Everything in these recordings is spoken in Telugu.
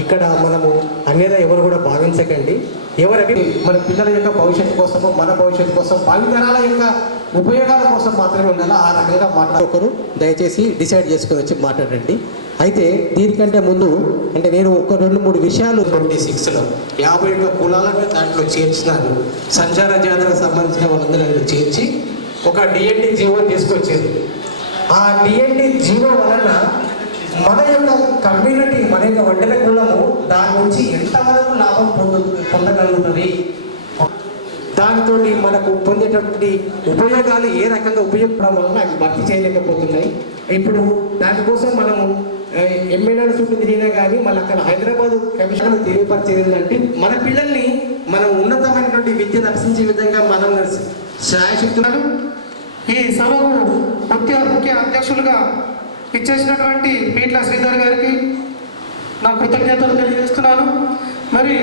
ఇక్కడ మనము అన్యదా ఎవరు కూడా భావించకండి. ఎవరికి మన పిల్లల యొక్క భవిష్యత్తు కోసము, మన భవిష్యత్తు కోసం, భావితరాల యొక్క ఉపయోగాల కోసం మాత్రమే ఉండాలి. ఆ రకంగా ఒకరు దయచేసి డిసైడ్ చేసుకొని వచ్చి మాట్లాడండి. అయితే దీనికంటే ముందు అంటే నేను ఒక 2-3 విషయాలు 26లో 51 కులాలను దాంట్లో చేర్చినాను. సంచార జాతరకు సంబంధించిన వాళ్ళందరూ చేర్చి ఒక డిఎన్డి జీవో తీసుకొచ్చారు. ఆ డిఎన్డి జీవో వలన మన యొక్క కమ్యూనిటీ, మన యొక్క ఒంటరి కులము దాని నుంచి ఎంతవరకు లాభం పొందగలుగుతుంది, దానితో మనకు పొందేటటువంటి ఉపయోగాలు ఏ రకంగా ఉపయోగపడడం వలన అవి భర్తీ చేయలేకపోతున్నాయి. ఇప్పుడు దానికోసం మనము ఎమ్మెల్యేల చుట్టూ తిరిగినా కానీ మళ్ళీ అక్కడ హైదరాబాద్ కమిషన్ తెలియపరిచేది అంటే మన పిల్లల్ని మనం ఉన్నతమైనటువంటి విద్యను అభ్యసించే విధంగా మనం శాయశక్తులను ఈ సభకు ముఖ్య అధ్యక్షులుగా ఇచ్చేసినటువంటి పీట్ల శ్రీధర్ గారికి నా కృతజ్ఞతలు తెలియజేస్తున్నాను. మరి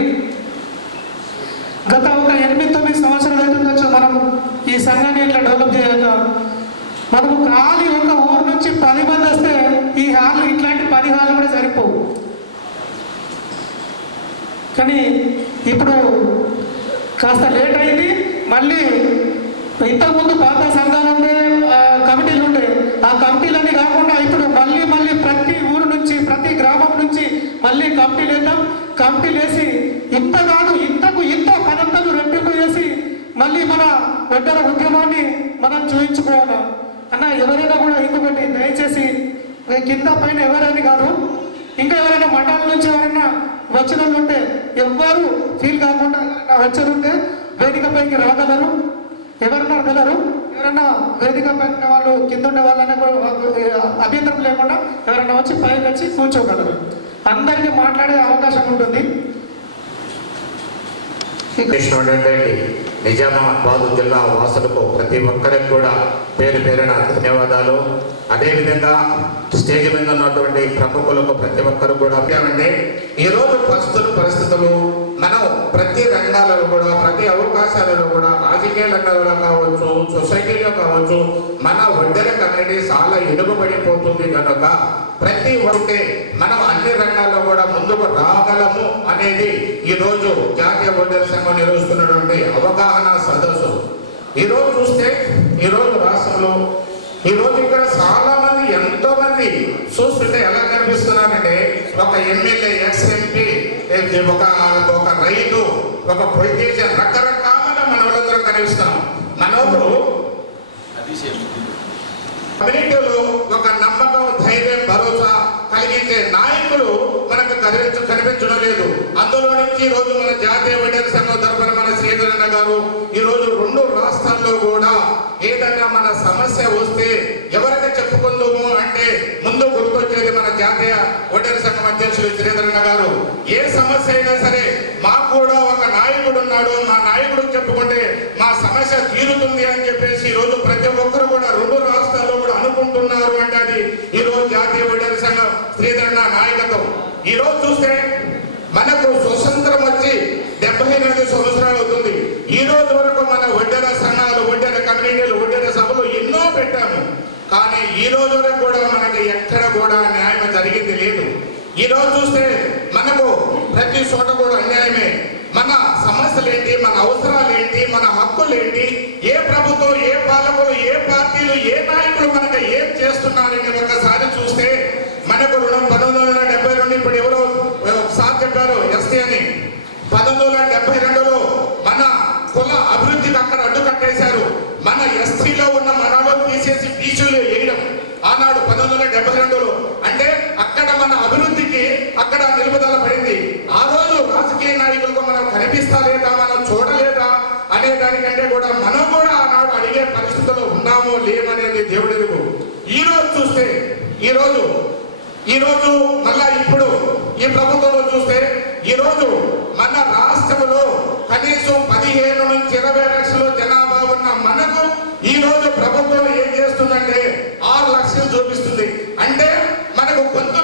గత ఒక 8-9 సంవత్సరాలు అవుతుండొచ్చు మనం ఈ సంఘాన్ని ఇట్లా డెవలప్ చేయక. మనకు ఖాళీ ఒక ఊరు నుంచి 10 మంది వస్తే ఈ హాల్ ఇట్లాంటి 10 హాళ్ళు కూడా సరిపోవు. కానీ ఇప్పుడు కాస్త లేట్ అయింది. మళ్ళీ ఇంతకుముందు పాత సంఘాలు ఉండే, కమిటీలు ఉండే, ఆ కమిటీలన్నీ కాకుండా ఇప్పుడు మళ్ళీ ప్రతి ఊరు నుంచి, ప్రతి గ్రామం నుంచి మళ్ళీ కమిటీలు వేద్దాం. కమిటీలు వేసి ఇంత కాదు ఇంతకు ఇంత పదంతలు రెట్టింపు చేసి మళ్ళీ మన ఒంటర ఉద్యమాన్ని మనం చూయించుకోవాలి అన్న. ఎవరైనా కూడా ఇంకొకటి దయచేసి కింద పైన ఎవరైనా కాదు, ఇంకా ఎవరైనా మండలం నుంచి ఎవరైనా వచ్చిన వాళ్ళు ఉంటే ఎవ్వరు ఫీల్ కాకుండా వచ్చారుంటే వేదికపైకి రాగలరు. ఎవరన్నా వెళ్ళరు, ఎవరన్నా వేదిక పైన వాళ్ళు కింద ఉండే వాళ్ళని అభ్యంతరం లేకుండా ఎవరైనా వచ్చి పైకి వచ్చి కూర్చోగలరు. అందరికీ మాట్లాడే అవకాశం ఉంటుంది. నిజామాబాద్ జిల్లా వాసులకు ప్రతి ఒక్కరికి కూడా పేరు పేరున ధన్యవాదాలు. అదేవిధంగా స్టేజ్ మీద ఉన్నటువంటి ప్రముఖులకు ప్రతి ఒక్కరు కూడా అంటే ఈరోజు పరిస్థితులు మనం ప్రతి రంగాలలో కూడా, ప్రతి అవకాశాలలో కూడా, రాజకీయ రంగాలలో కావచ్చు, సొసైటీలో కావచ్చు, మన ఒంటెర కమ్యూనిటీ చాలా ఎనుగుబడిపోతుంది కనుక ప్రతి ఒక్కటి మనం అన్ని రంగాల్లో కూడా ముందుకు రాగలము అనేది ఈరోజు జాతీయ ఒంటెర సంఘం నిర్వహిస్తున్నటువంటి అవగాహన సదస్సు. ఈరోజు చూస్తే ఈరోజు రాష్ట్రంలో ఈరోజు ఇక్కడ చాలా మంది, ఎంతో మంది చూస్తుంటే ఎలా కనిపిస్తున్నారంటే ఒక ఎమ్మెల్యే, ఎక్స్-ఎంపీ, ఒక రైతు, ఒక పొలిటీషియన్, రకరకాలుగా మన వాళ్ళందరూ కనిపిస్తున్నాం. మనోళ్ళు కమ్యూనిటీలో ఒక నమ్మకం, ధైర్యం, భరోసా కలిగించే నాయకులు మనకు కనిపించడం లేదు. అందులో నుంచి ఈరోజు మన జాతీయ ఒంటెర సంఘం తరఫున మన శ్రీధరన్న గారు ఈరోజు 2 రాష్ట్రాల్లో కూడా ఏదైనా మన సమస్య వస్తే ఎవరికి చెప్పుకుందాము అంటే ముందు గుర్తొచ్చేది మన జాతీయ ఒంటెర సంఘం అధ్యక్షులు శ్రీధరన్న గారు. ఏ సమస్య అయినా సరే మాకు కూడా ఒక నాయకుడు ఉన్నాడు, మా నాయకుడు చెప్పుకుంటే మా సమస్య తీరుతుంది అని చెప్పేసి ఈరోజు ప్రతి ఒక్కరు కూడా 2 రాష్ట్రాల్లో కూడా అనుకుంటున్నారు. అంటే అది ఈరోజు జాతీయ ఒంటెర సంఘం శ్రీధరన్న నాయకత్వం. ఈరోజు చూస్తే మనకు స్వతంత్రం వచ్చి 78 సంవత్సరాలు అవుతుంది. ఈ రోజు వరకు మన ఒంటెర సంఘాలు, ఒంటెర కమ్యూనిటీలు, ఒంటెర సభలు ఎన్నో పెట్టాము. కానీ ఈ రోజు వరకు కూడా మనకి ఎక్కడ కూడా న్యాయం జరిగింది లేదు. ఈ రోజు చూస్తే మనకు ప్రతి చోట కూడా అన్యాయమే. మన సమస్యలు ఏంటి, మన అవసరాలు ఏంటి, మన హక్కులు ఏంటి, ఏ ప్రభుత్వం, ఏ పాలకులు, ఏ పార్టీలు, ఏ నాయకులు మనకు ఏం చేస్తున్నారని ఒకసారి చూస్తే మనకు 1972 ఇప్పుడు ఎవరో సార్ చెప్పారు ఎస్టీ అని, 1972లో మన కుల అభివృద్ధికి అక్కడ అడ్డు కట్టేశారు. మన ఎస్టీలో ఉన్న మనలో తీసేసి బీసీలో వేయడం ఆనాడు 1972లో. అంటే అక్కడ మన అభివృద్ధికి అక్కడ నిలుపుదల పడింది. ఆ రోజు రాజకీయ నాయకులకు మనం కనిపిస్తా లేదా, మనం చూడలేదా అనే దానికంటే కూడా మనం కూడా ఆనాడు అడిగే పరిస్థితుల్లో ఉన్నామో లేమనేది దేవుడెరుగు. ఈ రోజు చూస్తే ఈరోజు మళ్ళా ఇప్పుడు ఈ ప్రభుత్వంలో చూస్తే ఈరోజు మన రాష్ట్రంలో కనీసం 15 నుంచి 20 లక్షల జనాభా ఉన్న మనకు ఈ రోజు ప్రభుత్వం ఏం చేస్తుందంటే 6 లక్షలు చూపిస్తుంది. అంటే మనకు గొంతు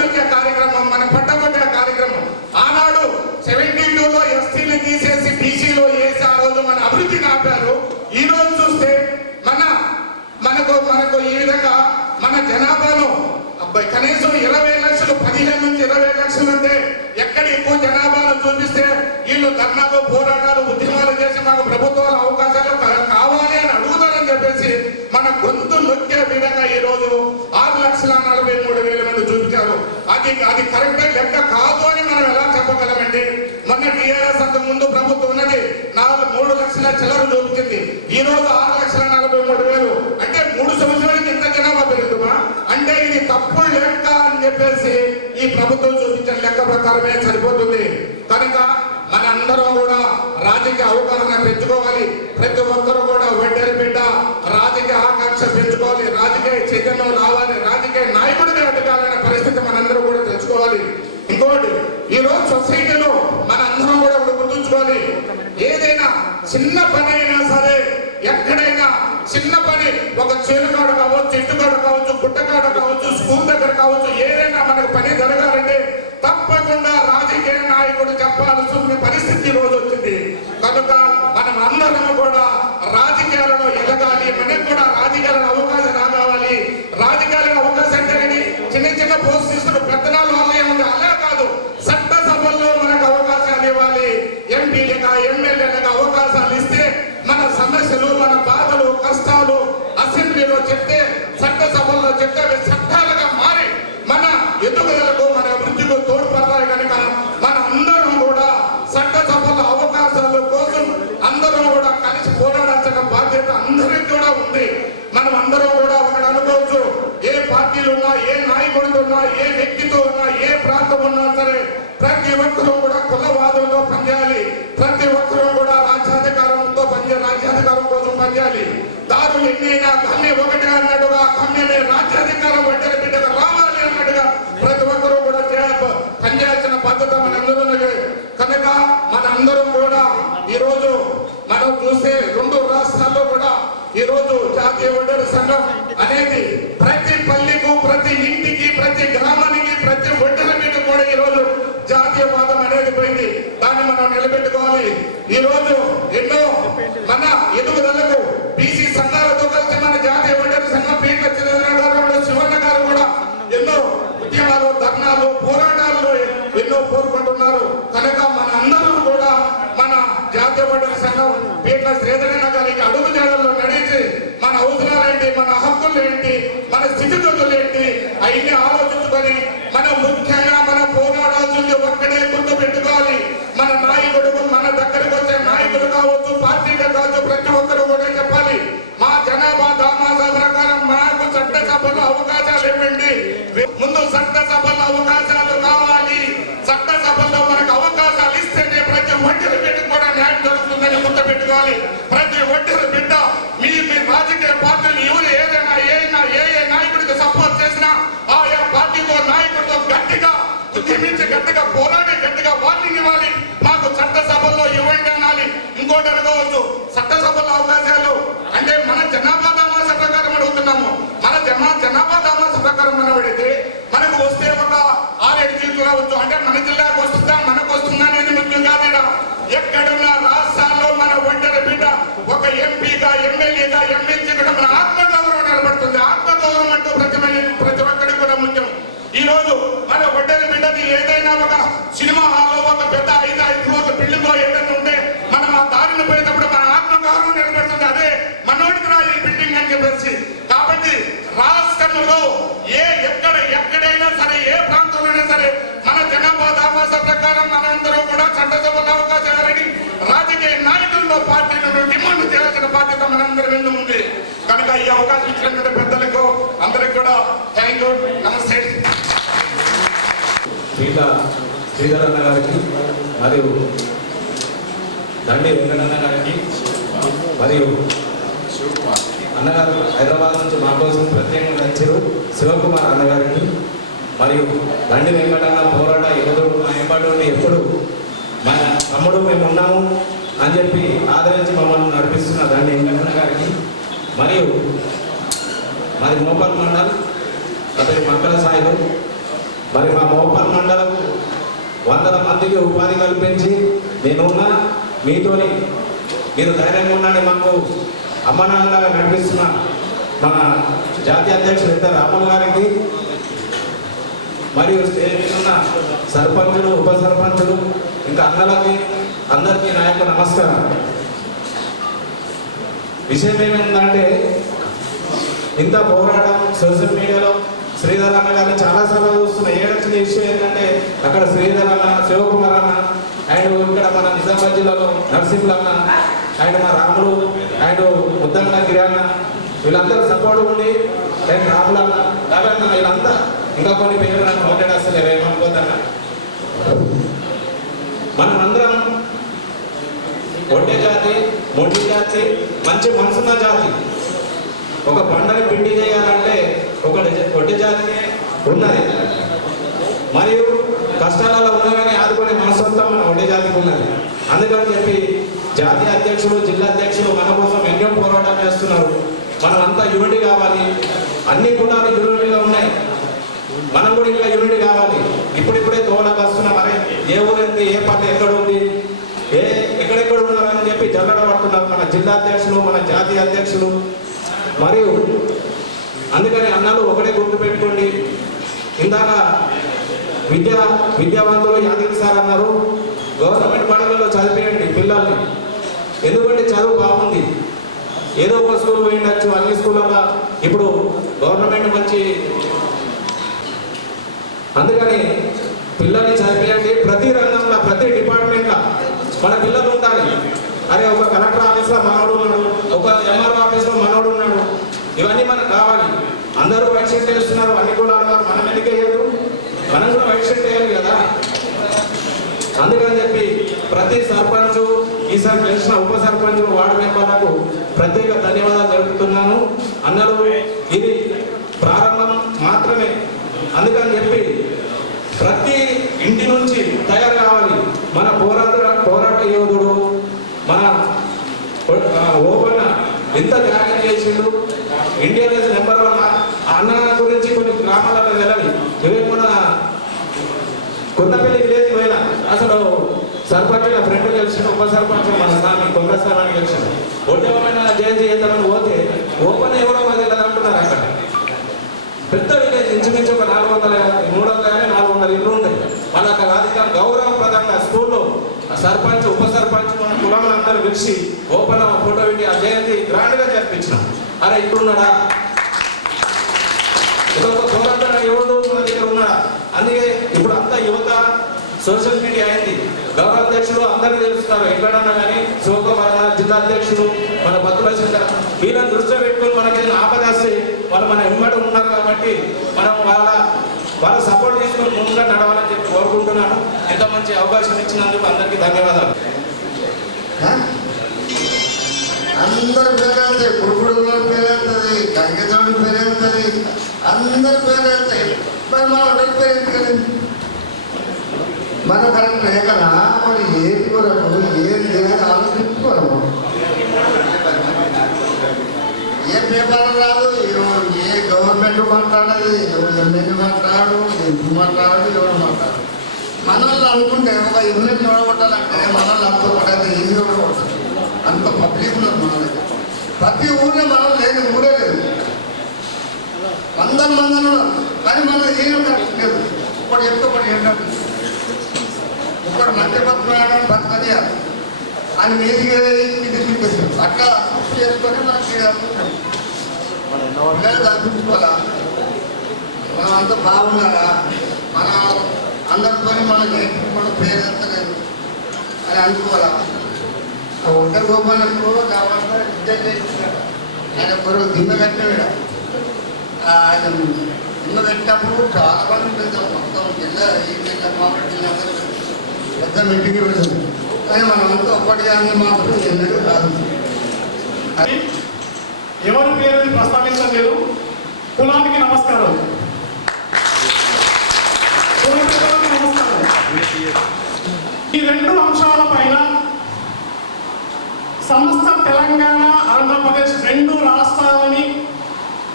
నొక్కే కార్యక్రమం, మన పట్టగొట్టే కార్యక్రమం. ఆనాడు 72లో ఎస్టీని తీసేసి బీసీలో వేసి ఆ రోజు మన అభివృద్ధిని ఆపారు. ఈ రోజు చూస్తే మనకు ఈ విధంగా మన జనాభాను కనీసం 20 లక్షలు, 15 నుంచి 20 లక్షలు అంటే ఎక్కడ ఎక్కువ జనాభాను చూపిస్తే వీళ్ళు ధర్నాలు, పోరాటాలు, ఉద్యమాలు చేసి మాకు ప్రభుత్వాల అవకాశాలు కావాలి అని అడుగుతారని చెప్పేసి మన గొంతు నొక్కే విధంగా ఈ రోజు 6,43,000 మంది చూపించారు. అది కరెక్ట్ లెక్క కాదు అని మనం ఎలా చెప్పగలమండి? మొన్న టీఆర్ఎస్ అంత ముందు ప్రభుత్వం ఉన్నది 3 లక్షల చిల్లర చూపించింది. ఈ రోజు 6,43,000 అంటే 3 సంవత్సరాలకి ఇంత జనాభా పెరుగుతుందా? అంటే ఇది తప్పు లెక్క అని చెప్పేసి ఈ ప్రభుత్వం చూపించిన లెక్క ప్రకారమే సరిపోతుంది. కనుక మన అందరం కూడా రాజకీయ అవగాహన పెంచుకోవాలి. ప్రతి ఒక్కరూ కూడా ఒంటరి బిడ్డ రాజకీయ ఆకాంక్ష పెంచుకోవాలి, రాజకీయ చైతన్యం రావాలి, రాజకీయ నాయకుడిగా ఎదగాలనే పరిస్థితి మనందరూ కూడా తెచ్చుకోవాలి. ఇంకోటి, ఈ రోజు సొసైటీలో మన అందరం కూడా గుర్తుంచుకోవాలి, ఏదైనా చిన్న పని అయినా సరే, ఎక్కడైనా చిన్న పని, ఒక చేనుకాడ కావచ్చు, చెట్టుకాడ కావచ్చు, గుట్టకాడ కావచ్చు, స్కూల్ దగ్గర కావచ్చు, ఏదైనా మనకు పని జరగాలంటే తప్పకుండా రాజకీయ నాయకుడు చెప్పాల్సిన పరిస్థితి రోజు వచ్చింది. కనుక మనం అందరం కూడా రాజకీయాలలో ఎదగాలి, మనకు కూడా రాజకీయాలలో అవకాశం రావాలి. రాజకీయాలలో అవకాశం అంటే చిన్న చిన్న పోస్ట్ తీసుకుని పెద్దనాలు వాళ్ళే ఉంది, అలా కాదు. చట్టసభల్లో మనకు అవకాశాలు ఇవ్వాలి. ఎంపీలుగా, ఎమ్మెల్యేలుగా అవకాశాలు ఇస్తే మన సమస్యలు, మన బాధలు, కష్టాలు అసెంబ్లీలో చెప్తే, చట్టసభల్లో చెప్తే అవి చట్టాలుగా మారి మన ఎదుగుదలకు, మన అభివృద్ధికి తోడ్పడతాయి. కనుక మన అందరం కూడా చట్టసభల అవకాశాల కోసం అందరం కూడా కలిసి పోరాడాల్సిన బాధ్యత అందరికి కూడా ఉంది. మనం అందరం కూడా ఒకటి అనుకోవచ్చు, ఏ పార్టీలు ఉన్నా, ఏ నాయకుడితో ఉన్నా, ఏ వ్యక్తితో ఉన్నా, ఏ ప్రాంతం ఉన్నా సరే, ప్రతి ఒక్కరూ కూడా కులవాదంతో పనిచేయాలి. ప్రతి ఒక్కరూ కూడా రాజ్యాధికారంతో రాజ్యాధికారం కోసం పనిచేయాలి. దారులు ఎన్నైనా కమ్మి ఒకటి అన్నట్టుగా, కమ్మిని రాజ్యాధికారం ఒంటరి బిడ్డగా రావాలి అన్నట్టుగా ప్రతి ఒక్కరూ కూడా పనిచేయాల్సిన బాధ్యత మనందరూ. కనుక మనందరం కూడా ఈరోజు మనం చూస్తే 2 రాష్ట్రాల్లో కూడా ఈరోజు జాతీయ ఒంటరి సంఘం అనేది ప్రతి పల్లెకు, ప్రతి ఇంటికి, ప్రతి గ్రామానికి, ప్రతి ఒంటరి మీద కూడా ఈరోజు జాతీయవాదం అనేది పోయింది. దాన్ని మనం నిలబెట్టుకోవాలి. ఈ రోజు ఎన్నో మన ఎదుగుదలకు బీసీ సంఘాలతో కలిసి మన జాతీయ ఒంటరి సంఘం పీట్ల చిరంజీవి గారు, శివన్న గారు కూడా ఎన్నో ఉద్యమాలు, ధర్నాలు, పోరాటాలు ఎన్నో కోరుకుంటున్నారు. కనుక మన అందరం కూడా మన జాతీయ ఒంటరి సంఘం పీట్ల శ్రీధరన్న గారికి అడుగు జాడల్లో నడిచి మన అవసరాలేంటి, మన హక్కులు ఏంటి, మన స్థితిగతులు ఏంటి అవన్నీ ఆలోచించుకొని మనం ముఖ్యంగా మన పోరాడాల్సింది ఒక్కడే గుర్తు పెట్టుకోవాలి. మన నాయకుడు, మన దగ్గరకు వచ్చే నాయకులు కావచ్చు, పార్టీలు కావచ్చు, ప్రతి ఒక్కరు కూడా చెప్పాలి, మా జనాభా దామాసా ప్రకారం మాకు చట్టసభలో అవకాశాలు ఇవ్వండి. ముందు చట్టసభలో అవకాశాలు కావాలి. చట్టసభలో మనకు అవకాశాలు ఇస్తేనే ప్రతి ఒంటరి బిడ్డకు కూడా న్యాయం జరుగుతుందని గుర్తు పెట్టుకోవాలి. ప్రతి ఒంటరి బిడ్డ మీ రాజకీయ పార్టీలు ఎవరు ఏదైనా ఏ నాయకుడికి సపోర్ట్ చేసినా ఆయా పార్టీతో నాయకుడితో గట్టిగా ఉద్యమించి, గట్టిగా పోరాడి, గట్టిగా వార్నింగ్ ఇవ్వాలి. మాకు చట్టసభల్లో ఇవ్వండి అనాలి. ఇంకోటి అనుకోవచ్చు, చట్టసభలో అవకాశాలు అంటే మన జనాభా దామాస ప్రకారం అడుగుతున్నాము. మన జనాభా దామాస ప్రకారం మనం అడిగితే మనకు వస్తే ఒక 6-7 సీట్లు రావచ్చు. అంటే మన జిల్లాకు వస్తుందా, మనకు వస్తుందా అనేది ముఖ్యం కాదు. ఎక్కడున్న రాష్ట్రాల్లో మన ఒంటరి బిడ్డ ఒక ఎంపీగా, ఎమ్మెల్యేగా, ఎమ్మెల్సీ కూడా మన ఆత్మగౌరవం నిలబడుతుంది. ఆత్మగౌరవం అంటూ ప్రతి ఒక్కరికి కూడా ముఖ్యం. ఈ రోజు మన ఒంటరి బిడ్డది ఏదైనా ఒక సినిమా హాల్లో ఒక పెద్ద 5 ఫ్లోర్ల బిల్డింగ్ ఏదైనా ఉంటే మనం ఆ దారిని పోయేటప్పుడు మన ఆత్మగౌరవం నిలబడుతుంది. అదే మనోడికి రా ఈ బిల్డింగ్ అని చెప్పేసి. కాబట్టి రాష్ట్రంలో ఎక్కడైనా సరే, ఏ ప్రాంతంలోనే సరే మన జనాభా దామాస ప్రకారం మనందరూ కూడా చట్టసభలో అవకాశాలని రాజకీయ నాయకుల్లో పార్టీలను డిమాండ్ చేయాల్సిన బాధ్యత మనందరి మీద ఉంది. కనుక ఈ అవకాశం ఇచ్చినటువంటి పెద్దలకు అందరికి కూడా థ్యాంక్ యూ, నమస్తే. శ్రీధరన్న గారికి మరియు దండి వెంకటన్న గారికి మరియు అన్నగారు హైదరాబాద్ నుంచి మా కోసం ప్రత్యేకంగా వచ్చారు శివకుమార్ అన్నగారికి మరియు దండి వెంకటన్న పోరాట యువకుడు మా ఎంబడి ఉండి ఎప్పుడు మన తమ్ముడు మేము ఉన్నాము అని చెప్పి ఆదరించి మమ్మల్ని నడిపిస్తున్న దండి వెంకటన్న గారికి మరియు మరి మోపల్ మండల్ అతని మక్కల సాయిలు మరి మా మోపల్ మండలం 100 మందికి ఉపాధి కల్పించి నేనున్నా మీతోని మీరు ధైర్యంగా ఉండండి మాకు అమ్మనాన్నలాగా నడిపిస్తున్న మన జాతీయ అధ్యక్షుడు రాములు గారికి మరియు స్టేజ్ మీద ఉన్న సర్పంచులు, ఉప సర్పంచులు, ఇంకా అన్నలకి అందరికీ నా యొక్క నమస్కారం. విషయం ఏమైందంటే, ఇంత పోరాటం సోషల్ మీడియాలో శ్రీధర్ అన్న గారిని చాలాసార్లు చూస్తున్నా. ఏడొచ్చిన విషయం ఏంటంటే, అక్కడ శ్రీధర్ అన్న, శివకుమార్ అన్న, అండ్ ఇక్కడ మన నిజామాబాద్ జిల్లాలో నరసింహులు అన్న, అండ్ మా రాములు, అండ్ ముద్దంగా గిరన్న, వీళ్ళందరూ సపోర్ట్ ఉండి, అండ్ రాములు అన్న, అన్న వీళ్ళంతా, ఇంకా కొన్ని పేర్లు నాకు నోటెడ్ అసలు ఏమనుకోద్దన్న. మనం అందరం ఒడ్డే జాతి, మొండి జాతి, మంచి మనసున్న జాతి. ఒక పంటని పిండి చేయాలంటే ఒక ఒడ్డే జాతికి ఉన్నది, మరియు కష్టాలలో ఉన్నగానే ఆదుకునే మనస్తత్వం మన ఒడ్డే జాతికి ఉన్నది. అందుకని చెప్పి జాతీయ అధ్యక్షులు, జిల్లా అధ్యక్షులు మన కోసం ఎన్నో పోరాటాలు చేస్తున్నారు. మనం అంతా యూనిటీ కావాలి. అన్ని కులాలు యూనిటీగా ఉన్నాయి, మనం కూడా ఇంకా యూనిటీ కావాలి. ఇప్పుడిప్పుడే తోలకు వస్తున్నాం. మరి ఏ ఊరింది, ఏ పని ఎక్కడ ఉంది, ఎక్కడెక్కడ ఉన్నారని చెప్పి జల్లడ పడుతున్నారు మన జిల్లా అధ్యక్షులు, మన జాతీయ అధ్యక్షులు. మరియు అందుకని అన్నలు ఒకటే గుర్తుపెట్టుకోండి. ఇందాక విద్యావంతులు యాదగిరి సార్ అన్నారు, గవర్నమెంట్ బడులలో చదివేయండి పిల్లల్ని. ఎందుకంటే చదువు బాగుంది. ఏదో ఒక స్కూల్ పోయిండొచ్చు, అన్ని స్కూళ్ళల్లో ఇప్పుడు గవర్నమెంట్ మంచి. అందుకని పిల్లల్ని చదివేయండి. ప్రతి రంగంలో, ప్రతి డిపార్ట్మెంట్లో మన పిల్లలు ఉండాలి. అరే ఒక కలెక్టర్ ఆఫీస్లో మనోడు ఉన్నాడు, ఒక ఎంఆర్ఓ ఆఫీస్లో మనోడు ఉన్నాడు. ఇవన్నీ మనకు కావాలి. అందరూ వైట్ షర్ట్ వేస్తున్నారు, అన్ని కులాలు వారు. మనం ఎందుకు వేయదు? మనం కూడా వైట్ షర్ట్ వేయాలి కదా. అందుకని చెప్పి ప్రతి సర్పంచ్, ఈసారి గెలిచిన ఉప సర్పంచ్, వార్డు మెంబర్లకు ప్రత్యేక ధన్యవాదాలు తెలుపుతున్నాను. అన్నలు ఇది ప్రారంభం మాత్రమే. అందుకని చెప్పి ప్రతి ఇంటి నుంచి తయారు కావాలి. మన పోరాట యోధుడు మన ఓపెన్ ఎంత త్యాగం చేసిండు. ఇండియా నెంబర్ 1 అన్న గురించి కొన్ని గ్రామాలలో వెళ్ళాలి. ఇవే మన కొత్తపల్లి విలేజ్ పోయినా అసలు సర్పంచ్ ఫ్రెండ్ గెలిచిన, ఉప సర్పంచ్ మన స్వామి కొంగస్వామి గెలిచిన. ఒడ్డమైన జయంతి చేద్దామని పోతే ఓపెన్ ఎవరో వెళ్ళదు అంటున్నారు. అక్కడ పెద్ద విలేజ్, ఇంచుమించు ఒక 400, 300, 400 ఇల్లు ఉంటాయి. వాళ్ళకి రాజకీయ గౌరవప్రదంగా స్కూల్లో సర్పంచ్, ఉప సర్పంచ్, మన కులంలందరూ పిలిచి ఓపెన్ ఫోటో పెట్టి ఆ జయంతి గ్రాండ్గా జరిపించినాం. అరే ఇప్పుడున్నాడా? ఇదొక పోరాట యువత మన దగ్గర ఉన్నాడా? అందుకే ఇప్పుడు అంతా యువత సోషల్ మీడియా అయింది. గౌరవ అధ్యక్షులు అందరికీ తెలుస్తున్నారు. ఎక్కడన్నా కానీ శివకుమార్ జిల్లా అధ్యక్షులు, మన బతుల శంకర్, వీళ్ళని దృష్టిలో పెట్టుకొని మనకి ఆపదేస్తే వాళ్ళు మన వెంబడి ఉన్నారు. కాబట్టి మనం వాళ్ళ సపోర్ట్ తీసుకొని ముందుగా నడవాలని చెప్పి కోరుకుంటున్నాను. ఎంత మంచి అవకాశం ఇచ్చినందుకు అందరికీ ధన్యవాదాలు. అందరి పేరు వెళ్తాయి, పురుగుడు పేరు వెళ్తుంది, గంగతోడి పేరు వెళ్తుంది, అందరి పేరు వెళ్తాయి. మరి మన ఒకటి పేరు ఎందుకని మన కరెక్ట్ లేకనా? మరి ఏది కొరకు ఏది లేదని ఆలోచించుకోవడము. ఏ పేపర్ రాదు, ఏ గవర్నమెంట్ మాట్లాడదు, ఎమ్మెల్యే మాట్లాడు, ఎంపీ మాట్లాడు, ఎవరు మాట్లాడు. మనల్ని అనుకుంటే ఒక ఎమ్మెల్యే ఓడగొట్టాలంటే మనల్ని అనుకోకూడదు, ఏది ఓడగొట్టాలి. అంత పబ్లిక్ ఉన్నారు మన దగ్గర. ప్రతి ఊరిలో మనం లేని ఊరే లేదు. 100 మంది ఉన్నారు, కానీ మనం ఏం లేదు. ఒకటి చెప్తే ఒకటి ఏంటంటే, ఒకటి మధ్య బతుకున్నాడని బతకనియాలి అని మీదిగా ఇది చూపిస్తాం. అట్లా తప్పు చేసుకొని మనం అనుకుంటాం. పిల్లలు కల్పించుకోవాలా, మనం అంతా బాగున్నారా, మన అందరితో మనకి మన పేరు ఎత్తలేదు అని అనుకోవాలా. ఒంటరి గోపాలకు కావాలంటే విద్య చేస్తున్నాడు. ఆయన ఒకరు దిమ్మ కట్టినాడు. ఆయన దిమ్మ పెట్టినప్పుడు చాలా మంది పెద్ద మొత్తం జిల్లా, ఈ జిల్లా, మామూలు జిల్లా పెద్ద మీటింగ్ పెడుతుంది. కానీ మనమంతా ఒక్కటి అని మాత్రం ఎన్నడూ కాదు. ఎవరి పేరుని ప్రస్తావించలేదు. కులానికి నమస్కారం. నమస్కారం. ఈ 2 అంశాల పైన సమస్త తెలంగాణ, ఆంధ్రప్రదేశ్ 2 రాష్ట్రాలని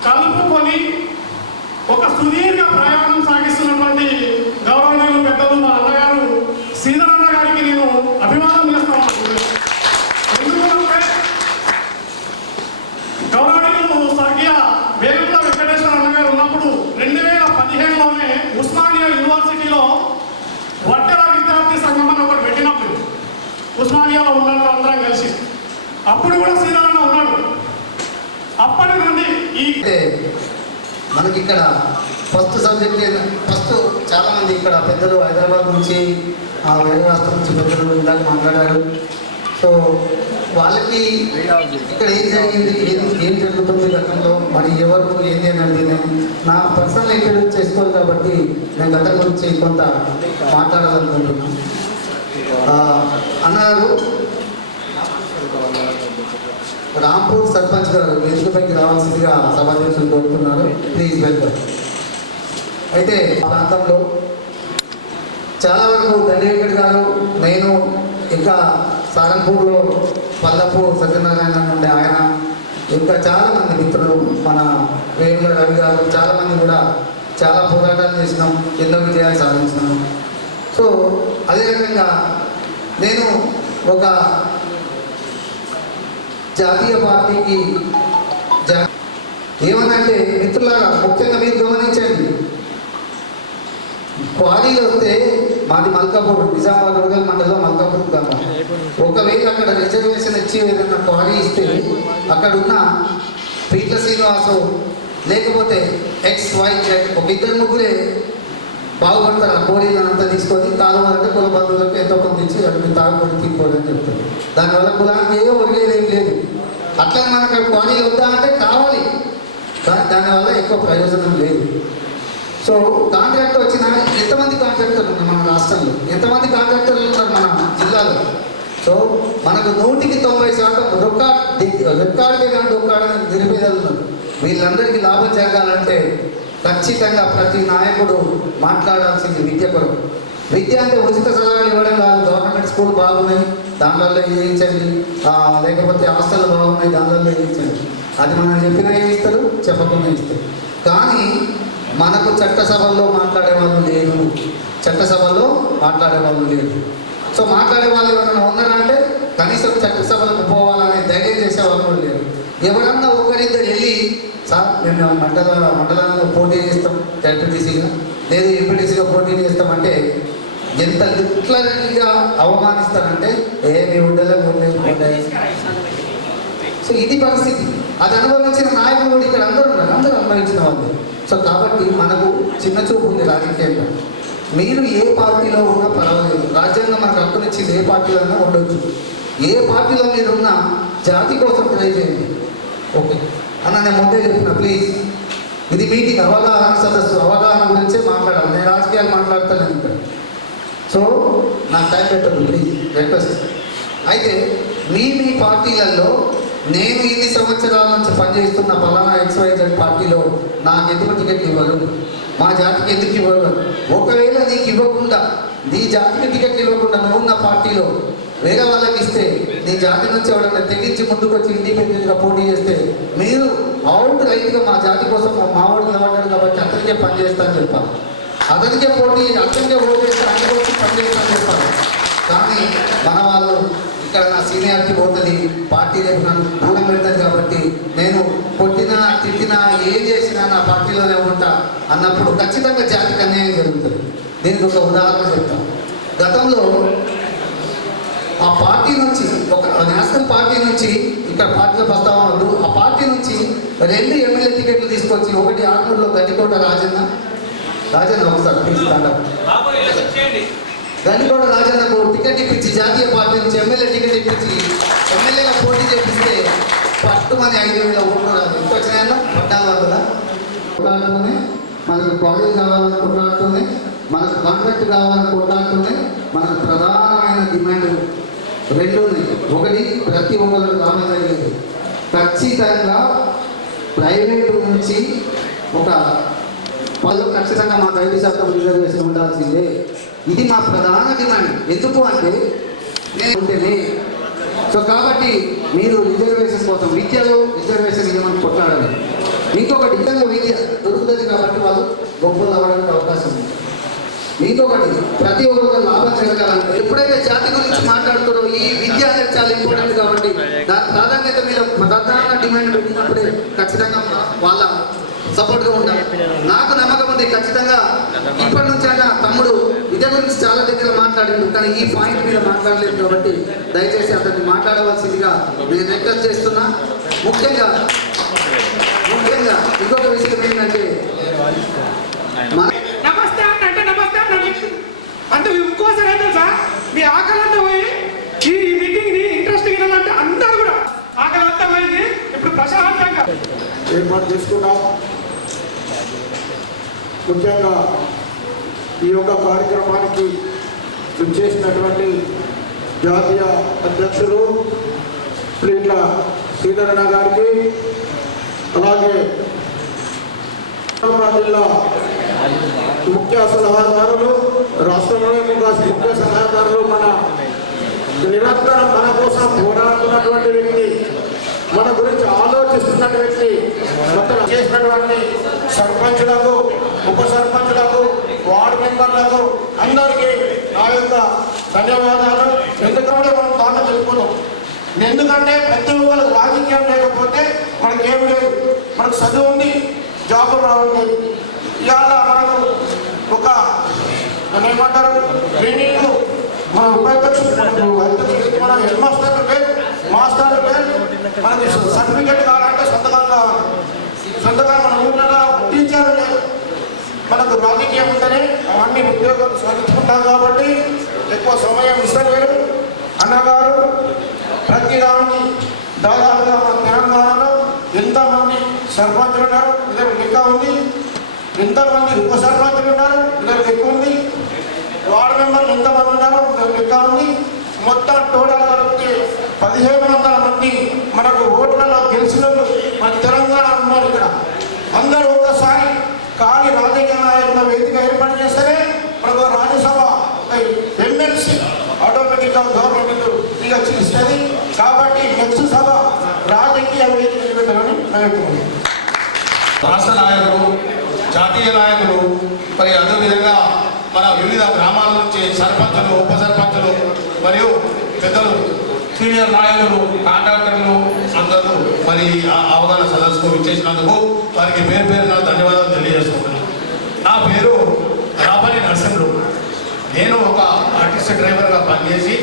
కలుపుకొని ఒక సుదీర్ఘ ప్రయాణం సాగిస్తున్నటువంటి గౌరవనీయులు పెద్దలు మా అన్నగారు శ్రీధర్ అన్న గారికి నేను అభివాదం చేస్తాను. ఎందుకంటే గౌరవనీయులు స్వర్గీయ వేముల వెంకటేశ్వర అన్న గారు ఉన్నప్పుడు 2015లోనే ఉస్మానియా ఉస్మానియాలో ఉన్నట్టు అందరం కలిసి. అప్పుడు కూడా శ్రీధరన్న ఉన్నాడు. అప్పటి నుండి ఈ అంటే మనకి ఇక్కడ ఫస్ట్ సబ్జెక్ట్ ఫస్ట్ చాలామంది ఇక్కడ పెద్దలు హైదరాబాద్ నుంచి వేరే రాష్ట్రం నుంచి పెద్దలు ఇందాక మాట్లాడారు. సో వాళ్ళకి ఇక్కడ ఏం జరిగింది, ఏం జరుగుతుంది గతంలో, మరి ఎవరు ఏంది అనేది నా పర్సనల్ ఇంటర్వ్యూ చేసుకోవాలి కాబట్టి నేను గతం గురించి కొంత మాట్లాడాలనుకుంటున్నాను. అన్నారు రాంపూర్ సర్పంచ్ గారు వేదికపైకి రావాల్సిందిగా సభాధ్యక్షులు కోరుతున్నారు. Please welcome. అయితే ప్రాంతంలో చాలా వరకు దండేకర్ గారు, నేను ఇంకా సారంపూర్లో పల్లపూర్ సత్యనారాయణ నుండి ఆయన, ఇంకా చాలామంది మిత్రులు, మన వేముల రవి గారు, చాలామంది కూడా చాలా పోరాటాలు చేసినాం, ఎన్నో విజయాలు సాధించినాం. సో అదేవిధంగా నేను ఒక జాతీయ పార్టీకి ఏమనంటే మిత్రులారా, ముఖ్యంగా మీరు గమనించండి, క్వారీలు వస్తే మాది మల్కాపూర్, నిజామాబాద్ రూరల్ మండలం మల్కాపూర్ గ్రామం. ఒకవేళ అక్కడ రిజర్వేషన్ ఇచ్చి ఏదైనా క్వారీ ఇస్తే అక్కడ ఉన్న పీట్ల శ్రీనివాసు లేకపోతే XYZ ఒక ఇద్దరు ముగ్గురే బాగుపడతారు. ఆ కోరీలను అంతా తీసుకొని కాలువాలంటే కుల బంధువులకు ఎంతో కొంత ఇచ్చి అక్కడ తాగుబడి తీసుకోవాలని చెప్తారు. దానివల్ల కులానికి ఏ ఒరిగేది ఏం లేదు. అట్లా మనకు క్వారీలు వద్దా అంటే కావాలి, కానీ దానివల్ల ఎక్కువ ప్రయోజనం లేదు. సో కాంట్రాక్ట్ వచ్చిన ఎంతమంది కాంట్రాక్టర్లు ఉన్నారు మన రాష్ట్రంలో, ఎంతమంది కాంట్రాక్టర్లు ఉన్నారు మన జిల్లాలో. సో మనకు 100% రికార్డే కానీ డొక్కాడని నిరుపేదలు ఉన్నారు. వీళ్ళందరికీ లాభం జరగాలంటే ఖచ్చితంగా ప్రతి నాయకుడు మాట్లాడాల్సింది విద్య కొరకు. విద్య అంటే ఉచిత సలహాలు ఇవ్వడం కాదు. గవర్నమెంట్ స్కూల్ బాగున్నాయి దానివల్ల వేయించండి, లేకపోతే హాస్టల్ బాగున్నాయి దానివల్ల వేయించండి. అది మనం చెప్పినా ఇస్తారు, చెప్పకుండా ఇస్తారు. కానీ మనకు చట్టసభల్లో మాట్లాడే వాళ్ళు లేరు, చట్టసభలో మాట్లాడే వాళ్ళు లేరు. సో మాట్లాడే వాళ్ళు ఎవరైనా ఉన్నారంటే కనీసం చట్టసభలకు పోవాలనే ధైర్యం చేసే వాళ్ళు కూడా లేరు. ఎవరన్నా ఒకరిద్దరు వెళ్ళి సార్ మేము మండలంలో పోటీ చేస్తాం జడ్పీటీసీగా, లేదు ఎంపీటీసీగా పోటీ చేస్తామంటే ఎంత లిటరల్గా అవమానిస్తారంటే మీ ఉండలే ఉండలేదు. సో ఇది పరిస్థితి. అది అనుభవించిన నాయకులు ఇక్కడ అందరూ ఉన్నారు, అందరూ అనుభవించిన వాళ్ళు. సో కాబట్టి మనకు చిన్న చూపు ఉంది రాజకీయంగా. మీరు ఏ పార్టీలో ఉన్నా పర్వాలేదు, రాజ్యాంగం మనకు హక్కునిచ్చింది ఏ పార్టీలో అయినా ఉండొచ్చు. ఏ పార్టీలో మీరున్నా జాతి కోసం ట్రై చేయండి. ఓకే అన్న, నేను ముందే చెప్పిన ప్లీజ్, ఇది మీటింగ్ అవగాహన సదస్సు, అవగాహన గురించే మాట్లాడాలి. నేను రాజకీయాలు మాట్లాడతాను ఇక్కడ. సో నాకు టైం పెట్టద్దు ప్లీజ్, రిక్వెస్ట్. అయితే మీ పార్టీలలో నేను ఇన్ని సంవత్సరాల నుంచి పనిచేస్తున్న పలానా XYZ పార్టీలో నాకు ఎందుకు టికెట్ ఇవ్వరు, మా జాతికి ఎందుకు ఇవ్వరు. ఒకవేళ నీకు ఇవ్వకుండా, నీ జాతికి టికెట్ ఇవ్వకుండా నువ్వున్న పార్టీలో వేరే వాళ్ళకి ఇస్తే, నీ జాతి నుంచి ఎవరైనా తెగించి ముందుకు వచ్చి ఇండిపెండెంట్గా పోటీ చేస్తే మీరు అవుట్ రైట్గా మా జాతి కోసం మా వాడు నిలబడ్డాడు కాబట్టి అతనికే పనిచేస్తానని చెప్పాలి. అతనికే పోటీ, అతనికే ఓటు చేస్తే అన్ని కోసం పనిచేస్తానని చెప్పాలి. కానీ మన వాళ్ళు ఇక్కడ నా సీనియారిటీ పోతుంది, పార్టీ రేపు నన్ను దూరం పెడతాను కాబట్టి నేను కొట్టినా తిట్టినా ఏం చేసినా నా పార్టీలోనే ఉంటా అన్నప్పుడు ఖచ్చితంగా జాతికి అన్యాయం జరుగుతుంది. దీనికి ఒక ఉదాహరణ చెప్తాను. గతంలో ఆ పార్టీ నుంచి, ఒక నేషనల్ పార్టీ నుంచి, ఇక్కడ పార్టీలో ప్రస్తావన వద్దు, ఆ పార్టీ నుంచి 2 ఎమ్మెల్యే టికెట్లు తీసుకొచ్చి, ఒకటి ఆర్మూర్లో గండికోట రాజన్న ఒకసారి తీసుకుంటాం, గండికోట రాజన్నకు టికెట్ ఇప్పించి, జాతీయ పార్టీ నుంచి ఎమ్మెల్యే టికెట్ ఇప్పించి ఎమ్మెల్యేగా పోటీ చేపిస్తే పట్టుమని 5,000 ఓట్లు రాదు. ఎంత వచ్చినాయన్నా 1400. కొట్లాడుతూనే మనకు కాలేజ్ కావాలని కొట్లాడుతూనే, మనకు కాంట్రాక్ట్ కావాలని కొట్లాడుతూనే మనకు ప్రధానమైన డిమాండ్ 2 ఉన్నాయి. ఒకటి ప్రతి ఒక్కరు రామజాగలేదు, ఖచ్చితంగా ప్రైవేటు నుంచి ఒక వాళ్ళు ఖచ్చితంగా మా 5% రిజర్వేషన్ ఉండాల్సిందే. ఇది మా ప్రధాన డిమాండ్. ఎందుకు అంటే నేను ఉంటేనే. సో కాబట్టి మీరు రిజర్వేషన్ కోసం, విద్యలో రిజర్వేషన్ ఇవ్వమని కొట్లాడాలి. ఇంకొకటి విద్యలో విద్య దొరుకుతుంది కాబట్టి వాళ్ళు గొప్పలు అవ్వడానికి అవకాశం ఉంది. ఇంకొకటి ప్రతి ఒక్కరు లాభం జరగాలంటే ఎప్పుడైతే జాతి గురించి మాట్లాడుతారో ఈ విద్య అనేది చాలా ఇంపార్టెంట్ కాబట్టి దాని ప్రాధాన్యత మీద ప్రధాన డిమాండ్ పెట్టినప్పుడే ఖచ్చితంగా వాళ్ళ సపోర్ట్గా ఉండాలి. నాకు నమ్మకం ఉంది ఖచ్చితంగా ఇప్పటి నుంచి అన్న తమ్ముడు విద్య గురించి చాలా దగ్గర మాట్లాడిండు, కానీ ఈ పాయింట్ మీద మాట్లాడలేదు కాబట్టి దయచేసి అతన్ని మాట్లాడవలసిందిగా నేను రిక్వెస్ట్ చేస్తున్నా. ముఖ్యంగా ఇంకొక విషయం ఏంటంటే నమస్తే అంటే నమస్తే అంటే ఇంకోసారి ఏంటో సార్ మీ ఆకలి అంతా పోయి ఈ మీటింగ్ ని ఇంట్రెస్ట్ వినాలంటే అందరూ కూడా ఆకలి అంతా పోయింది. ఇప్పుడు ప్రశాంతంగా ఏర్పాటు చేసుకున్నాం. ముఖ్యంగా ఈ యొక్క కార్యక్రమానికి చేసినటువంటి జాతీయ అధ్యక్షులు ప్రీట్ల శ్రీధరన్న గారికి, అలాగే జిల్లా ముఖ్య సలహాదారులు, రాష్ట్రంలోని ముఖ్య సలహాదారులు, మన నిరంతరం మన కోసం పోరాడుతున్నటువంటి వ్యక్తి, మన గురించి ఆలోచిస్తున్న వ్యక్తి, మొత్తం చేసినటువంటి సర్పంచులకు, ఉప సర్పంచులకు, వార్డు మెంబర్లకు అందరికీ నా యొక్క ధన్యవాదాలు. ఎందుకంటే మనం బాగా తెలుపుకున్నాం. ఎందుకంటే ప్రతి ఒక్కరికి రాజకీయం లేకపోతే మనకి ఏం లేదు. మనకు చదువు ఉంది, జాబులు రావట్లేదు. ఇవాళ మనకు ఒక ఏమంటారు ట్రైనింగ్ మన ఉపాధ్యక్షుడు మన హెడ్ మాస్టర్లు లేదు, మాస్టర్లు లేదు. మనకి సర్టిఫికెట్ కావాలంటే సంతకాలు కావాలి. సంతకాలు మన ఊళ్ళో టీచర్లు లేదు. మనకు రాజకీయం ఉంటేనే అవన్నీ ఉద్యోగాలు సాధించుకుంటాం కాబట్టి ఎక్కువ సమయం ఇస్తలేరు. అన్నగారు ప్రతి దానికి దాదాపుగా మన తెలంగాణలో ఎంతమంది సర్పంచులు ఉన్నారు, ఇద్దరు లెక్క ఉంది. ఎంతమంది ఉప సర్పంచులు ఉన్నారు, ఇద్దరు లెక్క ఉంది. వార్డు మెంబర్లు ఎంతమంది ఉన్నారు, ఇద్దరు లెక్క ఉంది. మొత్తం టోటల్ కలిపితే 1500 మంది మనకు ఓట్లలో గెలిచిన మన తెలంగాణ ఉన్నారు. ఇక్కడ అందరూ ఒక్కసారి ఖాళీ రాజకీయ నాయకుల వేదిక ఏర్పాటు చేస్తేనే మనకు రాజ్యసభ ఎమ్మెల్సీ ఆటోమేటిక్గా గవర్నమెంట్ ఇక ఇస్తుంది. కాబట్టి నెక్స్ట్ సభ రాజకీయ వేదిక పెట్టాలని నాయకులు, రాష్ట్ర నాయకులు, జాతీయ నాయకులు, మరి అదేవిధంగా మన వివిధ గ్రామాల నుంచి సర్పంచులు, ఉప సర్పంచులు మరియు పెద్దలు, సీనియర్ నాయకులు, కాంట్రాక్టర్లు అందరూ మరి ఆ అవగాహన సదస్సుకు ఇచ్చేసినందుకు వారికి పేరు పేరున ధన్యవాదాలు తెలియజేసుకుంటున్నాను. నా పేరు రాపల్లి నరసింహులు. నేను ఒక ఆర్టిస్ట్ డ్రైవర్గా పనిచేసి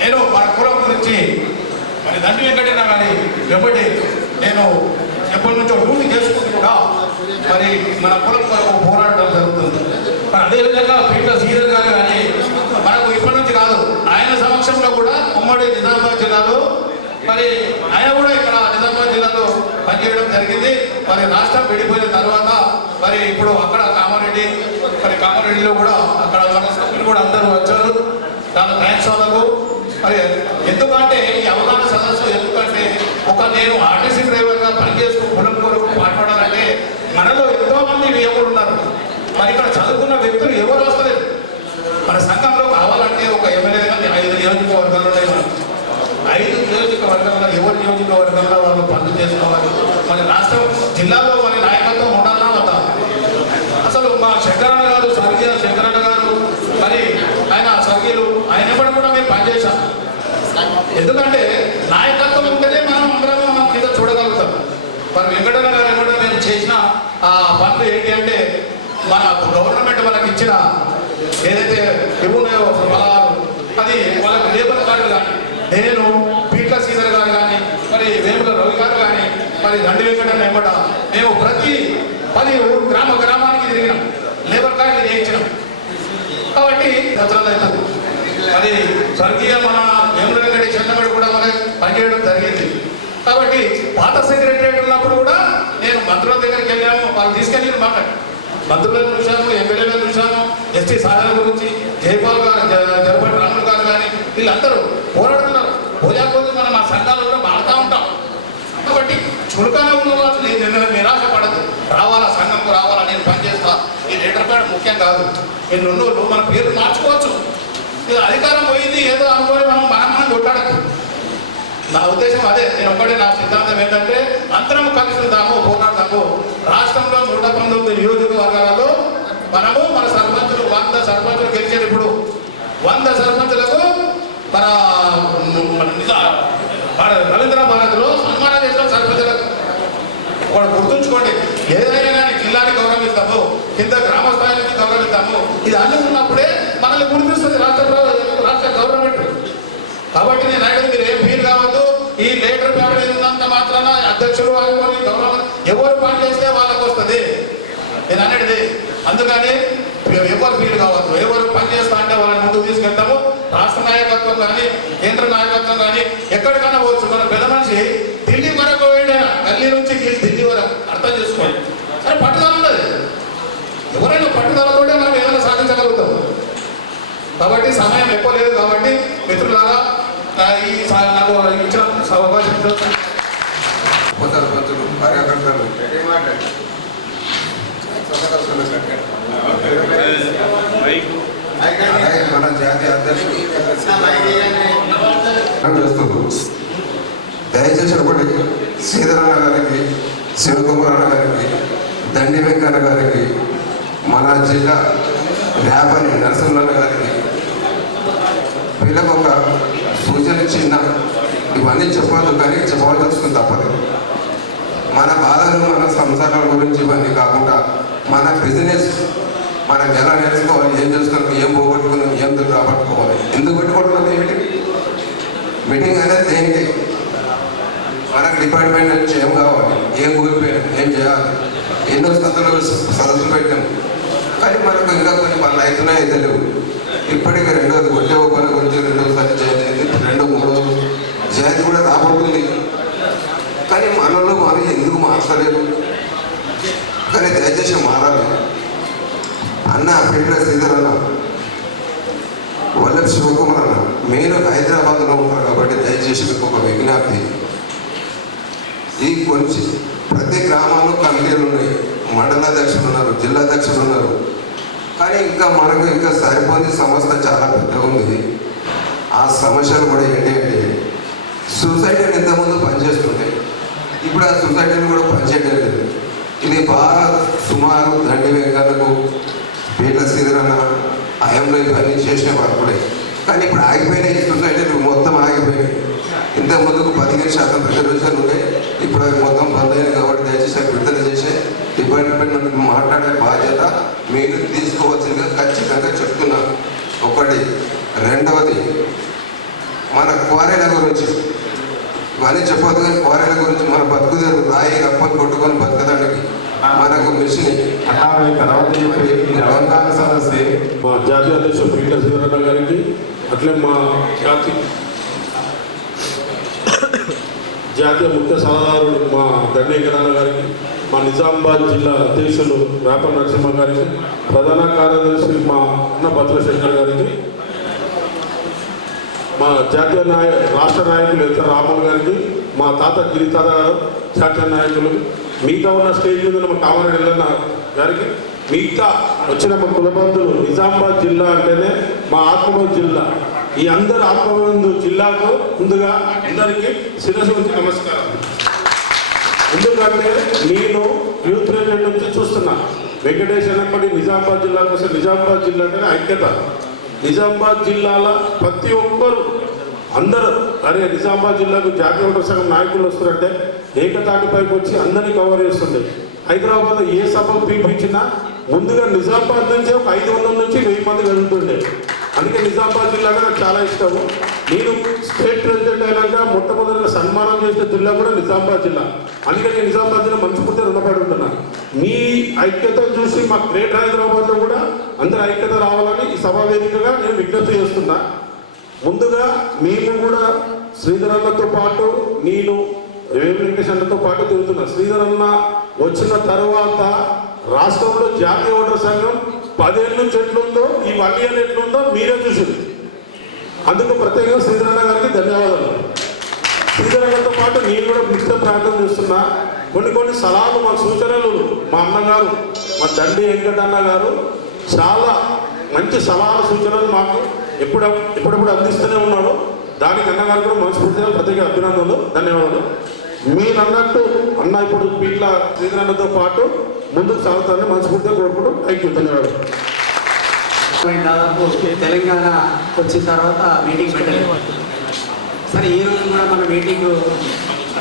నేను మన కులం గురించి మరి దండి వెంకటన్న కానీ వెంబడి నేను ఎప్పటి నుంచో డ్యూటీ చేసుకుంటూ కూడా మరి మన కులం కొరకు పోరాడడం జరుగుతుంది. మరి అదేవిధంగా పీట్ల శ్రీధర్ గారు కానీ మనకు ఇప్పటి నుంచి కాదు, ఆయన సమక్షంలో కూడా ఉమ్మడి నిజామాబాద్ జిల్లాలో మరి ఆయన కూడా ఇక్కడ నిజామాబాద్ జిల్లాలో పనిచేయడం జరిగింది. మరి రాష్ట్రం విడిపోయిన తర్వాత మరి ఇప్పుడు అక్కడ కామారెడ్డి, మరి కామారెడ్డిలో కూడా అక్కడ మన సభ్యులు కూడా అందరూ వచ్చారు. దాని థ్యాంక్స్ వాళ్ళకు. మరి ఎందుకంటే ఈ అవగాహన సదస్సు ఎందుకంటే నేను ఆర్టీసీ డ్రైవర్గా పనిచేస్తూ కులం కొరకు మాట్లాడాలంటే మనలో ఎంతో మంది యువకులు ఉన్నారు. మరి ఇక్కడ చదువుకున్న వ్యక్తులు ఎవరు వస్తలేదు. మన సంఘంలో కావాలంటే ఒక ఎమ్మెల్యే 5 నియోజకవర్గాలు ఉన్నాయి. మనం 5 నియోజకవర్గాల్లో ఎవరి నియోజకవర్గంలో వాళ్ళు పనులు చేసుకోవాలి. మన రాష్ట్రం జిల్లాలో మన నాయకత్వం ఉండాలన్నా వద్దా? అసలు మా శంకరన్న గారు, స్వర్గీయ శంకరన్న గారు, మరి ఆయన స్వర్గీయులు, ఆయన ఎప్పటి కూడా మేము పనిచేశాం. ఎందుకంటే నాయకత్వం ఉంటేనే మనం అందరం కింద చూడగలుగుతాం. మరి వెంకటన్న గారు ఏమంటే మేము చేసిన ఆ పనులు ఏంటి అంటే మన గవర్నమెంట్ వాళ్ళకి ఇచ్చిన ఏదైతే ఉన్నాయో ఫలాలు, అది వాళ్ళకి లేబర్ కార్డులు కానీ, నేను పీట్ల శ్రీధర్ గారు కానీ, మరి వేముల రవి గారు కానీ, మరి దండి వెంకటన్న ఏమంట మేము ప్రతి 10 గ్రామానికి తిరిగినాం, లేబర్ కార్డులు చేయించినాం. కాబట్టి సంవత్సరాలు అవుతుంది. మరి స్వర్గీయ మన వేముల వెంకట చెన్నగడు కూడా మనకి పనిచేయడం జరిగింది. కాబట్టి పాత సెక్రటరియట్ ఉన్నప్పుడు కూడా నేను మంత్రుల దగ్గరికి వెళ్ళాము, వాళ్ళు తీసుకెళ్ళి మాట్లాడు మంత్రులను చూశాను, ఎమ్మెల్యేలను చూశాను, ఎస్టీ సాధన గురించి జయపాల్ గారు, జరపటి రాములు గారు కానీ వీళ్ళందరూ పోరాడుతున్నారు. పోయాపోతే మనం ఆ సంఘాలలో మారుతూ ఉంటాం. కాబట్టి చురుకాన ఉన్న వాళ్ళు నిరాశ పడదు. రావాలా, సంఘంకు రావాలా, నేను పనిచేస్తా, ఈ లీటర్ ప్యాడ్ ముఖ్యం కాదు. నేను రెండు మన పేరు మార్చుకోవచ్చు. ఇది అధికారం పోయింది ఏదో అనుకోని మనం కొట్టాడదు. నా ఉద్దేశం అదే. నేను ఒక్కటే, నా సిద్ధాంతం ఏంటంటే అందరం కలిసి ఉందాము, పోరాడదాము. రాష్ట్రంలో 119 నియోజకవర్గాలలో మనము మన సర్పంచులు 100 సర్పంచులు గెలిచారు. ఇప్పుడు 100 సర్పంచులకు మన రవీంద్ర భారత్లో సన్మానం చేసిన సర్పంచులకు ఒకటి గుర్తుంచుకోండి. ఏదైనా కానీ జిల్లానికి గౌరవిస్తాము, కింద గ్రామ స్థాయి నుంచి గౌరవిస్తాము. ఇది అన్ని ఉన్నప్పుడే మనల్ని గుర్తిస్తుంది రాష్ట్ర గవర్నమెంట్. కాబట్టి నేను అనేది మీరు ఏం ఫీల్ కావద్దు. ఈ లీడర్ ఫ్యామిలీ ఉన్నంత మాత్రాన అధ్యక్షులు ఆగుకొని గౌరవం ఎవరు పని చేస్తే వాళ్ళకు వస్తుంది నేను అనేది. అందుకని ఎవరు ఫీల్ కావద్దు. ఎవరు పని చేస్తా అంటే వాళ్ళని ముందుకు తీసుకెళ్తాము. రాష్ట్ర నాయకత్వం కానీ కేంద్ర నాయకత్వం కానీ ఎక్కడికైనా పోవచ్చు. మన పెద్ద మనిషి ఢిల్లీ వరకు పోయిండైనా, ఢిల్లీ నుంచి ఢిల్లీ వరకు అర్థం చేసుకోండి. సరే పట్టుదల ఉన్నది, ఎవరైనా పట్టుదలతోటే మనం ఏమైనా సాధించగలుగుతాం. కాబట్టి సమయం ఎక్కువ లేదు. కాబట్టి మిత్రులారా ఈ నాకు ఇచ్చిన అవకాశం ఉప సర్పంచులు, కార్యకర్తలు, అలాగే మన జాతీయ అధ్యక్షులు దయచేసి ఒకటి శ్రీధరన్న గారికి, శివకుమార్ అన్న గారికి, దండి వెంకన్న గారికి, మన జిల్లా వ్యాపారి నరసింహన్న గారికి వీళ్ళకు ఒక సూచన చిన్న ఇవన్నీ చెప్పదు, కానీ చెప్పవలసి వస్తుంది తప్పదు. మన బాధలు, మన సంసారాల గురించి ఇవన్నీ కాకుండా మన బిజినెస్ మనం ఎలా నేర్చుకోవాలి, ఏం చేస్తున్నాం, ఏం పోగొట్టుకున్నాం, ఏం రాబట్టుకోవాలి, ఎందుకు పెట్టుకుంటున్నాం ఏమిటి మీటింగ్ అనేది దేనికి? మనకు డిపార్ట్మెంట్ నుంచి ఏం కావాలి, ఏం కూలిపోయాం, ఏం చేయాలి, ఎన్నో సదస్సులు పెట్టాం. కానీ మనకు ఇంకా కొన్ని పనులు అవుతున్నాయి, అయితే లేవు. ఇప్పటికీ రెండోది కొట్టే పని గురించి రెండోసారి జయంతి, రెండో మూడో జయంతి కూడా రాబోతుంది. కానీ మనలో మనం ఎందుకు మార్చలేదు? కానీ దయచేసి మారాలి. అన్న పేట శ్రీధర్ అన్న, వల్లభ శివకుమార్ అన్న, మీరు హైదరాబాద్లో ఉంటారు కాబట్టి దయచేసి మీకు ఒక విజ్ఞప్తి. ఈ కొంచెం ప్రతి గ్రామాల్లో కమిటీలు ఉన్నాయి, మండలాధ్యక్షులు ఉన్నారు, జిల్లా అధ్యక్షులు ఉన్నారు. కానీ ఇంకా మనకు ఇంకా సరిపోని సంస్థ చాలా పెద్దగా ఉంది. ఆ సమస్యలు కూడా ఏంటి అంటే సొసైటీలు ఇంతకుముందు పనిచేస్తుంటాయి, ఇప్పుడు ఆ సొసైటీని కూడా పనిచేయడం లేదు. ఇది బాగా సుమారు దండి వెంకన్నకు, పేట శ్రీధరన్న హయాంలో ఇవన్నీ చేసిన వర్కులే. కానీ ఇప్పుడు ఆగిపోయినాయి, ఈ సొసైటీలు మొత్తం ఆగిపోయినాయి. ఇంతకుముందుకు 15% రిజర్వేషన్ ఉండే, ఇప్పుడు అవి మొత్తం బంద్ అయినాయి. కాబట్టి దయచేసి విడుదల చేసే డిపార్ట్మెంట్ మాట్లాడే బాధ్యత మీరు తీసుకోవాల్సిందిగా ఖచ్చితంగా చెప్తున్నాను. ఒకటి. రెండవది, మన క్వారీల గురించి ఇవన్నీ చెప్పొద్దు, కానీ క్వారీల గురించి మన బతుకుదేరు రాయి రప్పని కొట్టుకొని బతకడానికి మనకు మిషన్ తర్వాత చెప్పి తెలంగాణ సమస్య మా జాతీయ అధ్యక్షుడు పీట శ్రీధరన్న గారికి, అట్లే మా జాతీయ ముఖ్య సలహాదారుడు మా దండి వెంకన్న గారికి, మా నిజామాబాద్ జిల్లా అధ్యక్షులు రాప నరసింహ గారికి, ప్రధాన కార్యదర్శి మా అన్న భద్రశంకర్ గారికి, మా జాతీయ రాష్ట్ర నాయకులు ఎత్త రామన్ గారికి, మా తాత గిరితాత గారు జాతీయ నాయకులు, మిగతా ఉన్న స్టేజ్ మీద మా కామారెడ్డి ఎల్లన్న గారికి, మిగతా వచ్చిన మా కులబంధులు. నిజామాబాద్ జిల్లా అంటేనే మా ఆత్మబంధు జిల్లా. ఈ అందరు ఆత్మబంధు జిల్లాకు ముందుగా అందరికీ శిరస్సు నమస్కారం. ఎందుకంటే నేను యూత్ ప్రెసిడెంట్ నుంచి చూస్తున్నా, వెంకటేష్ అన్నప్పటి నిజామాబాద్ జిల్లాకు వస్తే నిజామాబాద్ జిల్లా అంటే ఐక్యత. నిజామాబాద్ జిల్లాలో ప్రతి ఒక్కరు అందరూ అరే నిజామాబాద్ జిల్లాకు జాతీయ ఓటర్ సంఘం నాయకులు వస్తారంటే ఏకతాటిపైకి వచ్చి అందరినీ కవర్ చేస్తుంది. హైదరాబాద్లో ఏ సభకు పిలిపించినా ముందుగా నిజామాబాద్ నుంచి ఒక 500 నుంచి 1000 మంది వెళ్తుండే. అందుకే నిజామాబాద్ జిల్లాగా నాకు చాలా ఇష్టము. నేను స్టేట్ ప్రెసిడెంట్ అయినాక మొట్టమొదటిగా సన్మానం చేసిన జిల్లా కూడా నిజామాబాద్ జిల్లా. అందుకే నేను నిజామాబాద్ జిల్లా మనస్ఫూర్తిగా రుణపడి ఉంటున్నాను. మీ ఐక్యతను చూసి మా గ్రేటర్ హైదరాబాద్లో కూడా అందరి ఐక్యత రావాలని ఈ సభా వేదికగా నేను విజ్ఞప్తి చేస్తున్నా. ముందుగా మేము కూడా శ్రీధరన్నతో పాటు నేను వెంకటేశ్వర్తో పాటు తిరుగుతున్నా. శ్రీధరన్న వచ్చిన తర్వాత రాష్ట్రంలో జాతీయ ఓటర్ సంఘం 10 ఏళ్ళ నుంచి ఎట్లుందో ఈ 1 ఇయర్ ఎట్లుందో మీరే చూసారు. అందుకు ప్రత్యేకంగా శ్రీధరన్న గారికి ధన్యవాదాలు. శ్రీధరన్నతో పాటు నేను కూడా నిత్యం ప్రార్థన చేస్తున్నా. కొన్ని సలహాలు మా సూచనలు మా అన్నగారు మా దండి వెంకటన్న గారు చాలా మంచి సలహాలు సూచనలు మాకు ఎప్పుడప్పుడు అందిస్తూనే ఉన్నాడు. దానికి అన్నగారు కూడా మనస్ఫూర్తిగా ప్రత్యేక అభినందనలు, ధన్యవాదాలు. మీరు అన్నట్టు అన్న ఇప్పుడు పీట్ల శ్రీధరన్నతో పాటు ముందుకు సాగుతారని మనస్ఫూర్తిగా కోరుకుంటూ థ్యాంక్ యూ, ధన్యవాదాలు. దాదాపు తెలంగాణ వచ్చిన తర్వాత మీటింగ్ పెట్టలేదు. సరే ఈరోజు కూడా మన మీటింగ్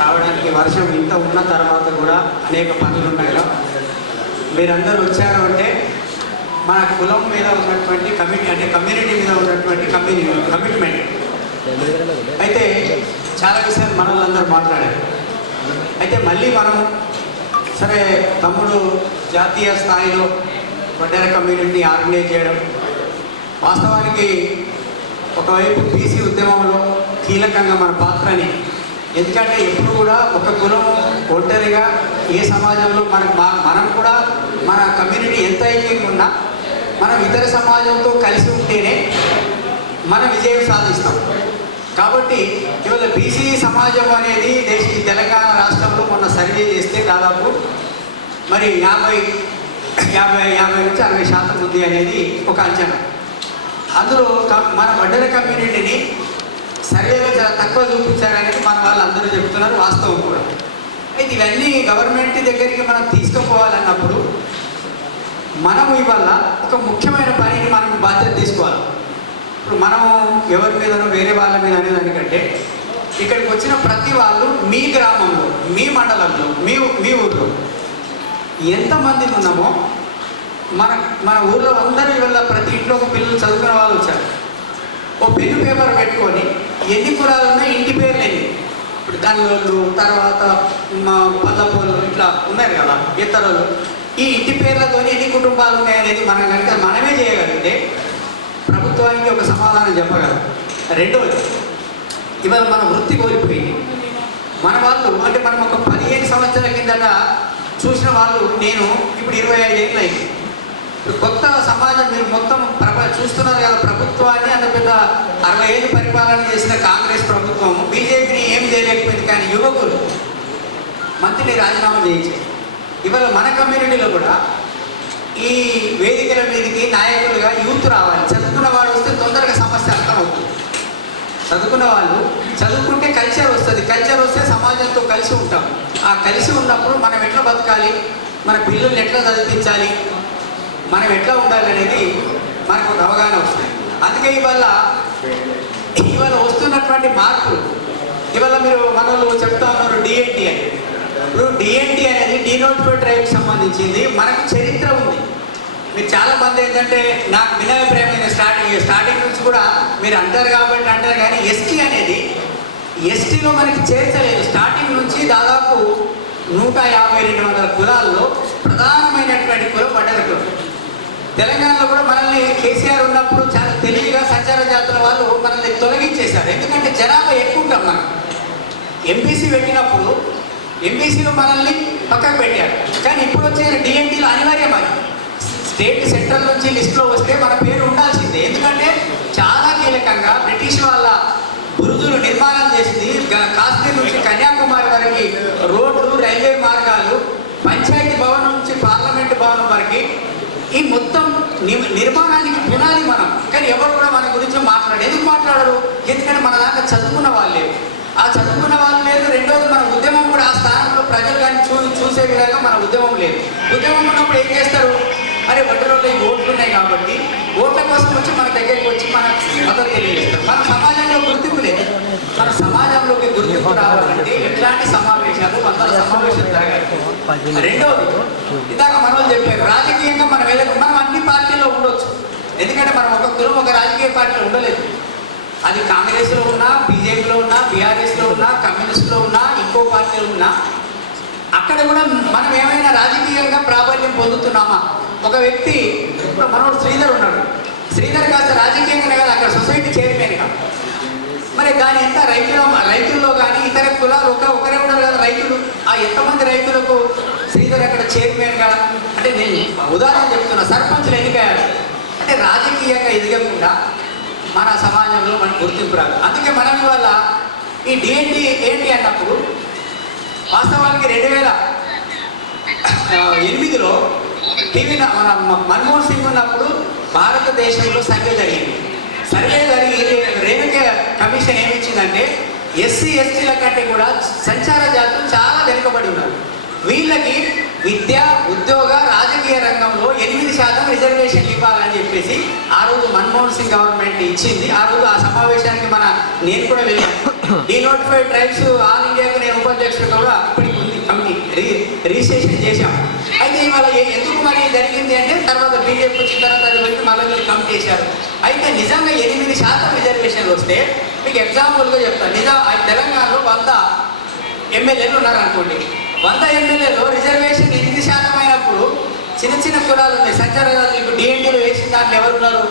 రావడానికి వర్షం ఇంత ఉన్న తర్వాత కూడా అనేక పనులు ఉన్నాయి. మీరందరూ వచ్చారు అంటే మన కులం మీద ఉన్నటువంటి కమ్యూనిటీ మీద ఉన్నటువంటి కమిట్మెంట్. అయితే చాలా విషయాలు మన వాళ్ళందరూ మాట్లాడారు. అయితే మళ్ళీ మనం సరే తమ్ముడు జాతీయ స్థాయిలో వడ్డెర కమ్యూనిటీని ఆర్గనైజ్ చేయడం, వాస్తవానికి ఒకవైపు బీసీ ఉద్యమంలో కీలకంగా మన పాత్రని, ఎందుకంటే ఎప్పుడు కూడా ఒక కులం ఒంటరిగా ఏ సమాజంలో మనం కూడా మన కమ్యూనిటీ ఎంత ఐక్యంగా ఉన్నా మనం ఇతర సమాజంతో కలిసి ఉంటేనే మనం విజయం సాధిస్తాం. కాబట్టి ఇవాళ బీసీ సమాజం అనేది తెలంగాణ రాష్ట్రంలో మొన్న సర్వే చేస్తే దాదాపు మరి 50 నుంచి 60% ఉంది అనేది ఒక అంచనా. అందులో మన వడ్డెర కమ్యూనిటీని సర్వేలో చాలా తక్కువ చూపించారనేది మన వాళ్ళు అందరూ చెప్తున్నారు, వాస్తవం కూడా. అయితే ఇవన్నీ గవర్నమెంట్ దగ్గరికి మనం తీసుకుపోవాలన్నప్పుడు మనం ఇవాళ ఒక ముఖ్యమైన పనిని మనం బాధ్యత తీసుకోవాలి. ఇప్పుడు మనం ఎవరి మీదనో వేరే వాళ్ళ మీద అనేదానికంటే ఇక్కడికి వచ్చిన ప్రతి వాళ్ళు మీ గ్రామంలో, మీ మండలంలో, మీ ఊళ్ళో ఎంతమంది ఉన్నామో మన ఊళ్ళో అందరూ ఇవాళ ప్రతి ఇంట్లో ఒక పిల్లలు చదువుకున్న వాళ్ళు వచ్చారు. ఓ పెన్ను పేపర్ పెట్టుకొని ఎన్ని కులాలు ఉన్నాయి, ఇంటి పేర్లు ఎన్ని, ఇప్పుడు గల్లోళ్ళు, తర్వాత పల్లపోళ్ళు ఇట్లా ఉన్నారు కదా ఇతరులు, ఈ ఇంటి పేర్లతో ఎన్ని కుటుంబాలు ఉన్నాయనేది మనం కనుక మనమే చేయగలిగితే ప్రభుత్వానికి ఒక సమాధానం చెప్పగలం. రెండోది, ఇవాళ మన వృత్తి కోల్పోయింది. మన వాళ్ళు అంటే మనం ఒక 15 సంవత్సరాల కిందట చూసిన వాళ్ళు, నేను ఇప్పుడు 25 ఏళ్ళు అయింది. కొత్త సమాజం మీరు మొత్తం చూస్తున్నారు కదా, ప్రభుత్వాన్ని అంత పెద్ద 60 ఏళ్ళు పరిపాలన చేసిన కాంగ్రెస్ ప్రభుత్వం బీజేపీని ఏం చేయలేకపోయింది. కానీ యువకులు మంత్రిని రాజీనామా చేయించారు. ఇవాళ మన కమ్యూనిటీలో కూడా ఈ వేదికల మీదకి నాయకులుగా యూత్ రావాలి. చదువుకున్న వాడు వస్తే తొందరగా సమస్య అర్థమవుతుంది. చదువుకున్న వాళ్ళు చదువుకుంటే కల్చర్ వస్తుంది, కల్చర్ వస్తే సమాజంతో కలిసి ఉంటాం. ఆ కలిసి ఉన్నప్పుడు మనం ఎట్లా బతకాలి, మన పిల్లల్ని ఎట్లా చదివించాలి, మనం ఎట్లా ఉండాలి అనేది మనకు ఒక అవగాహన వస్తుంది. అందుకే ఇవాళ వస్తున్నటువంటి మార్పులు, ఇవాళ మీరు మనలో చెప్తా ఉన్నారు డిఎన్టీ అని. ఇప్పుడు డిఎన్టీ అనేది డీనోటిఫైడ్ ట్రైబ్కి సంబంధించింది. మనకు చరిత్ర ఉంది. మీరు చాలా మంది ఏంటంటే నాకు వినయప్రాయం స్టార్టింగ్ నుంచి కూడా మీరు అంటారు కాబట్టి అంటారు, కానీ ఎస్టీ అనేది ఎస్టీలో మనకి చేర్చలేదు. స్టార్టింగ్ నుంచి దాదాపు 150-200 కులాల్లో ప్రధానమైనటువంటి కులం వడ్డెర కులం. తెలంగాణలో కూడా మనల్ని కేసీఆర్ ఉన్నప్పుడు చాలా తెలివిగా సంచార జాతుల వాళ్ళు మనల్ని తొలగించేశారు. ఎందుకంటే జనాభా ఎక్కువ ఉంటాం. మనం ఎంబీసీ పెట్టినప్పుడు ఎంబీసీలో మనల్ని పక్కకు పెట్టారు. కానీ ఇప్పుడు వచ్చే డిఎన్టీలో అనివార్యం అది. స్టేట్ సెంట్రల్ నుంచి లిస్టులో వస్తే మన పేరు ఉండాల్సిందే. ఎందుకంటే చాలా కీలకంగా బ్రిటిష్ వాళ్ళ బురుజులు నిర్మాణం చేసింది. కాశ్మీర్ నుంచి కన్యాకుమారి వరకు రోడ్లు, రైల్వే మార్గాలు, పంచాయతీ భవనం నుంచి పార్లమెంటు భవనం వరకు ఈ మొత్తం నిర్మాణానికి పునాది మనం. కానీ ఎవరు కూడా మన గురించి మాట్లాడారు. ఎందుకు మాట్లాడరు? ఎందుకంటే మన దాంట్లో చదువుకున్న వాళ్ళు లేరు. ఆ చదువుకున్న వాళ్ళు లేదు. రెండోది, మన ఉద్యమం కూడా ఆ స్థానంలో ప్రజలు కానీ చూసే విధంగా మన ఉద్యమం లేదు. ఉద్యమం ఉన్నప్పుడు ఏం చేస్తారు? అరే వడ్డెరోళ్ళు ఈ ఓట్లు ఉన్నాయి కాబట్టి ఓట్ల కోసం వచ్చి మన దగ్గరికి వచ్చి మన మద్దతు తెలియజేస్తారు. మన సమాజంలో గుర్తింపు లేదు. మన సమాజంలోకి గుర్తింపు రావాలంటే ఎట్లాంటి సమావేశాలు, 100 సమావేశాలు జరగాలి. రెండోది, ఇందాక మన వాళ్ళు చెప్పారు, రాజకీయంగా మనం అన్ని పార్టీల్లో ఉండొచ్చు. ఎందుకంటే మనం ఒక కులం ఒక రాజకీయ పార్టీలో ఉండలేదు. అది కాంగ్రెస్లో ఉన్నా, బీజేపీలో ఉన్నా, బీఆర్ఎస్లో ఉన్నా, కమ్యూనిస్ట్లో ఉన్నా, ఇంకో పార్టీలో ఉన్నా, అక్కడ కూడా మనం ఏమైనా రాజకీయంగా ప్రాబల్యం పొందుతున్నామా? ఒక వ్యక్తి, ఇప్పుడు మనోడు శ్రీధర్ ఉన్నాడు. శ్రీధర్ కాస్త రాజకీయంగానే కదా అక్కడ సొసైటీ చైర్మన్గా. మరి దాని ఎంత రైతుల్లో కానీ ఇతర కులాలు ఒకరే ఉన్నారు కదా రైతులు. ఆ ఎంతమంది రైతులకు శ్రీధర్ అక్కడ చైర్మన్గా? అంటే నేను ఉదాహరణ చెప్తున్నా. సర్పంచ్లు ఎన్నికయ్యారు అంటే రాజకీయంగా ఎదగకుండా మన సమాజంలో మనకు గుర్తింపు రాదు. అందుకే మనం ఇవాళ ఈ డిఎన్టీ ఏంటి అన్నప్పుడు వాస్తవానికి 2008లో మన మన్మోహన్ సింగ్ ఉన్నప్పుడు భారతదేశంలో సర్వే జరిగింది. రేణుక కమిషన్ ఏమిచ్చిందంటే ఎస్సీ ఎస్టీల కంటే కూడా సంచార జాతులు చాలా వెనుకబడి ఉన్నారు. వీళ్ళకి విద్య, ఉద్యోగ, రాజకీయ రంగంలో 8% రిజర్వేషన్లు ఇవ్వాలని చెప్పేసి ఆ రోజు మన్మోహన్ సింగ్ గవర్నమెంట్ ఇచ్చింది. ఆ రోజు ఆ సమావేశానికి నేను కూడా వెళ్ళాను. డీనోటిఫైడ్ ట్రైబ్స్ ఆల్ ఇండియాకు నేను ఉపాధ్యక్షుడు కూడా ఇప్పటికి ఉంది కమిటీ రిజిస్ట్రేషన్ చేశాం. అయితే ఇవాళ ఎందుకు మరి జరిగింది అంటే తర్వాత బీజేపీ వచ్చిన తర్వాత అది పోయి మళ్ళీ కమిటీ చేశారు. అయితే నిజంగా 8% రిజర్వేషన్లు వస్తే మీకు ఎగ్జాంపుల్గా చెప్తాను. తెలంగాణలో 100 ఎమ్మెల్యేలు ఉన్నారనుకోండి. 100 ఎమ్మెల్యేలో రిజర్వేషన్ 8% అయినప్పుడు చిన్న చిన్న కులాలు ఉన్నాయి. సంచారాలు ఇప్పుడు డిఎన్టీలో వేసిన దాంట్లో ఎవరు ఉన్నారు?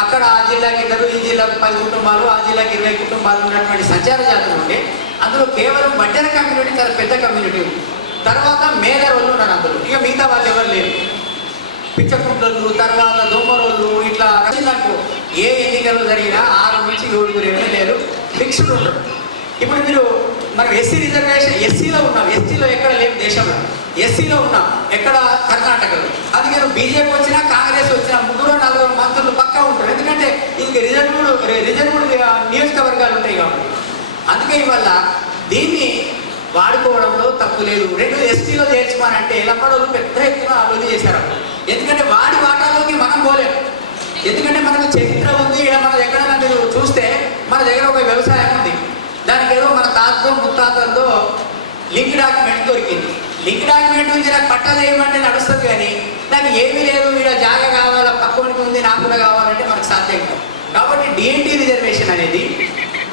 అక్కడ ఆ జిల్లాకి 2, ఈ జిల్లాకు 10 కుటుంబాలు, ఆ జిల్లాకి 20 కుటుంబాలు ఉన్నటువంటి సంచార జాతులు ఉంటే అందులో కేవలం వడ్డెర కమ్యూనిటీ చాలా పెద్ద కమ్యూనిటీ ఉంది. తర్వాత మేదర్ వాళ్ళు ఉన్నారు అందులో. ఇక మిగతా వాళ్ళు ఎవరు లేరు. పిచ్చకుంటలు, తర్వాత దొమ్మరోళ్ళు, ఇట్లా రచిందనుకో ఏ ఎన్నికలు జరిగినా 6 నుంచి 7 ఎమ్మెల్యేలు ఫిక్స్డ్ ఉంటారు. ఇప్పుడు మీరు మనం ఎస్సీ రిజర్వేషన్ ఎస్సీలో ఉన్నాం. ఎస్టీలో ఎక్కడ లేవు దేశంలో. ఎస్సీలో ఉన్నాం ఎక్కడ? కర్ణాటకలో. అది నేను బీజేపీ వచ్చినా కాంగ్రెస్ వచ్చినా 3-4 మంత్రులు పక్కా ఉంటారు. ఎందుకంటే ఇంక రిజర్వ్డ్ నియోజకవర్గాలు ఉంటాయి కాబట్టి. అందుకే ఇవల్ల దీన్ని వాడుకోవడంలో తప్పు లేదు. 2 ఎస్టీలో చేర్చుకోనంటే లంబడోళ్ళు పెద్ద ఎత్తున అభివృద్ధి చేశారు. ఎందుకంటే వాడి వాటాలోకి మనం పోలేం. ఎందుకంటే మనకు చరిత్ర ఉంది. ఇక్కడ మన ఎక్కడైనా మీరు చూస్తే మన దగ్గర ఒక వ్యవసాయం ఉంది. దానికి ఏదో మన తాతతో ముత్తాతలతో లింక్ డాక్యుమెంట్ దొరికింది. లింక్ డాక్యుమెంట్ నుంచి నాకు పట్టా చేయమంటే నడుస్తుంది, కానీ నాకు ఏమీ లేదు, ఇక్కడ జాగా కావాలా, పక్కనికి ఉంది, నాకు కూడా కావాలంటే మనకు సాధ్యం కాదు. కాబట్టి డిఎన్టీ రిజర్వేషన్ అనేది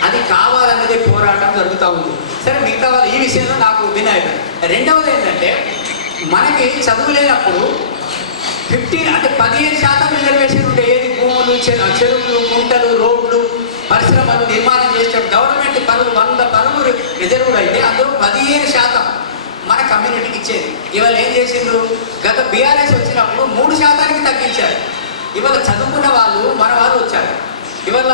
అది కావాలనేది పోరాటం జరుగుతూ ఉంది. సరే, మిగతా వాళ్ళు ఈ విషయంలో నాకు వినాయకుడు. రెండవది ఏంటంటే మనకి చదువు లేనప్పుడు 15% రిజర్వేషన్ ఉంటే ఏది భూములు, చెరువులు, కుంటలు, రోడ్లు, పరిశ్రమలు నిర్మాణం చేసే గవర్నమెంట్ పనులు 100 పనులు రిజర్వులు అయితే అందులో 15% మన కమ్యూనిటీకి ఇచ్చేది. ఇవాళ ఏం చేసిండ్రు? గత బీఆర్ఎస్ వచ్చినప్పుడు 3%కి తగ్గించారు. ఇవాళ చదువుకున్న వాళ్ళు మన వాళ్ళు వచ్చారు. ఇవాళ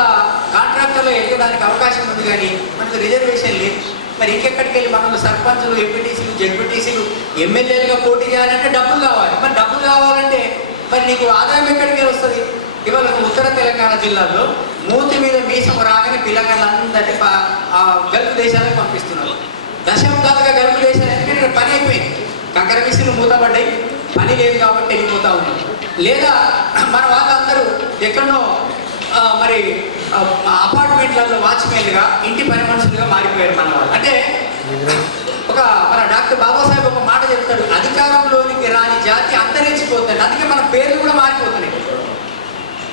కాంట్రాక్టర్లో ఎక్కడానికి అవకాశం ఉంది, కానీ మనకు రిజర్వేషన్ లేదు. మరి ఇంకెక్కడికి వెళ్ళి మనల్ని సర్పంచులు, ఎంపీటీసీలు, జెడ్పీటీసీలు, ఎమ్మెల్యేలుగా పోటీ చేయాలంటే డబ్బులు కావాలి. మరి డబ్బులు కావాలంటే మరి నీకు ఆదాయం ఎక్కడికి వస్తుంది? ఇవాళ ఉత్తర తెలంగాణ జిల్లాలో మూతి మీద మీసం రాగానే పిల్లగాళ్ళందరినీ గల్ఫ్ దేశాలకు పంపిస్తున్నారు. దశాబ్దాలుగా గల్ఫ్ దేశాలు ఎందుకంటే పని అయిపోయింది. కంకర మిషన్లు మూతపడ్డాయి, పని లేదు కాబట్టి వెళ్ళిపోతూ ఉన్నాం. లేదా మన వాళ్ళందరూ ఎక్కడో మరి అపార్ట్మెంట్లలో వాచ్మెన్లుగా, ఇంటి పని మనుషులుగా మారిపోయారు మన వాళ్ళు. అంటే మన డాక్టర్ బాబాసాహెబ్ ఒక మాట చెప్తాడు, అధికారంలోనికి రాని జాతి అంతరించిపోతుంది. అందుకే మన పేర్లు కూడా మారిపోతున్నాయి.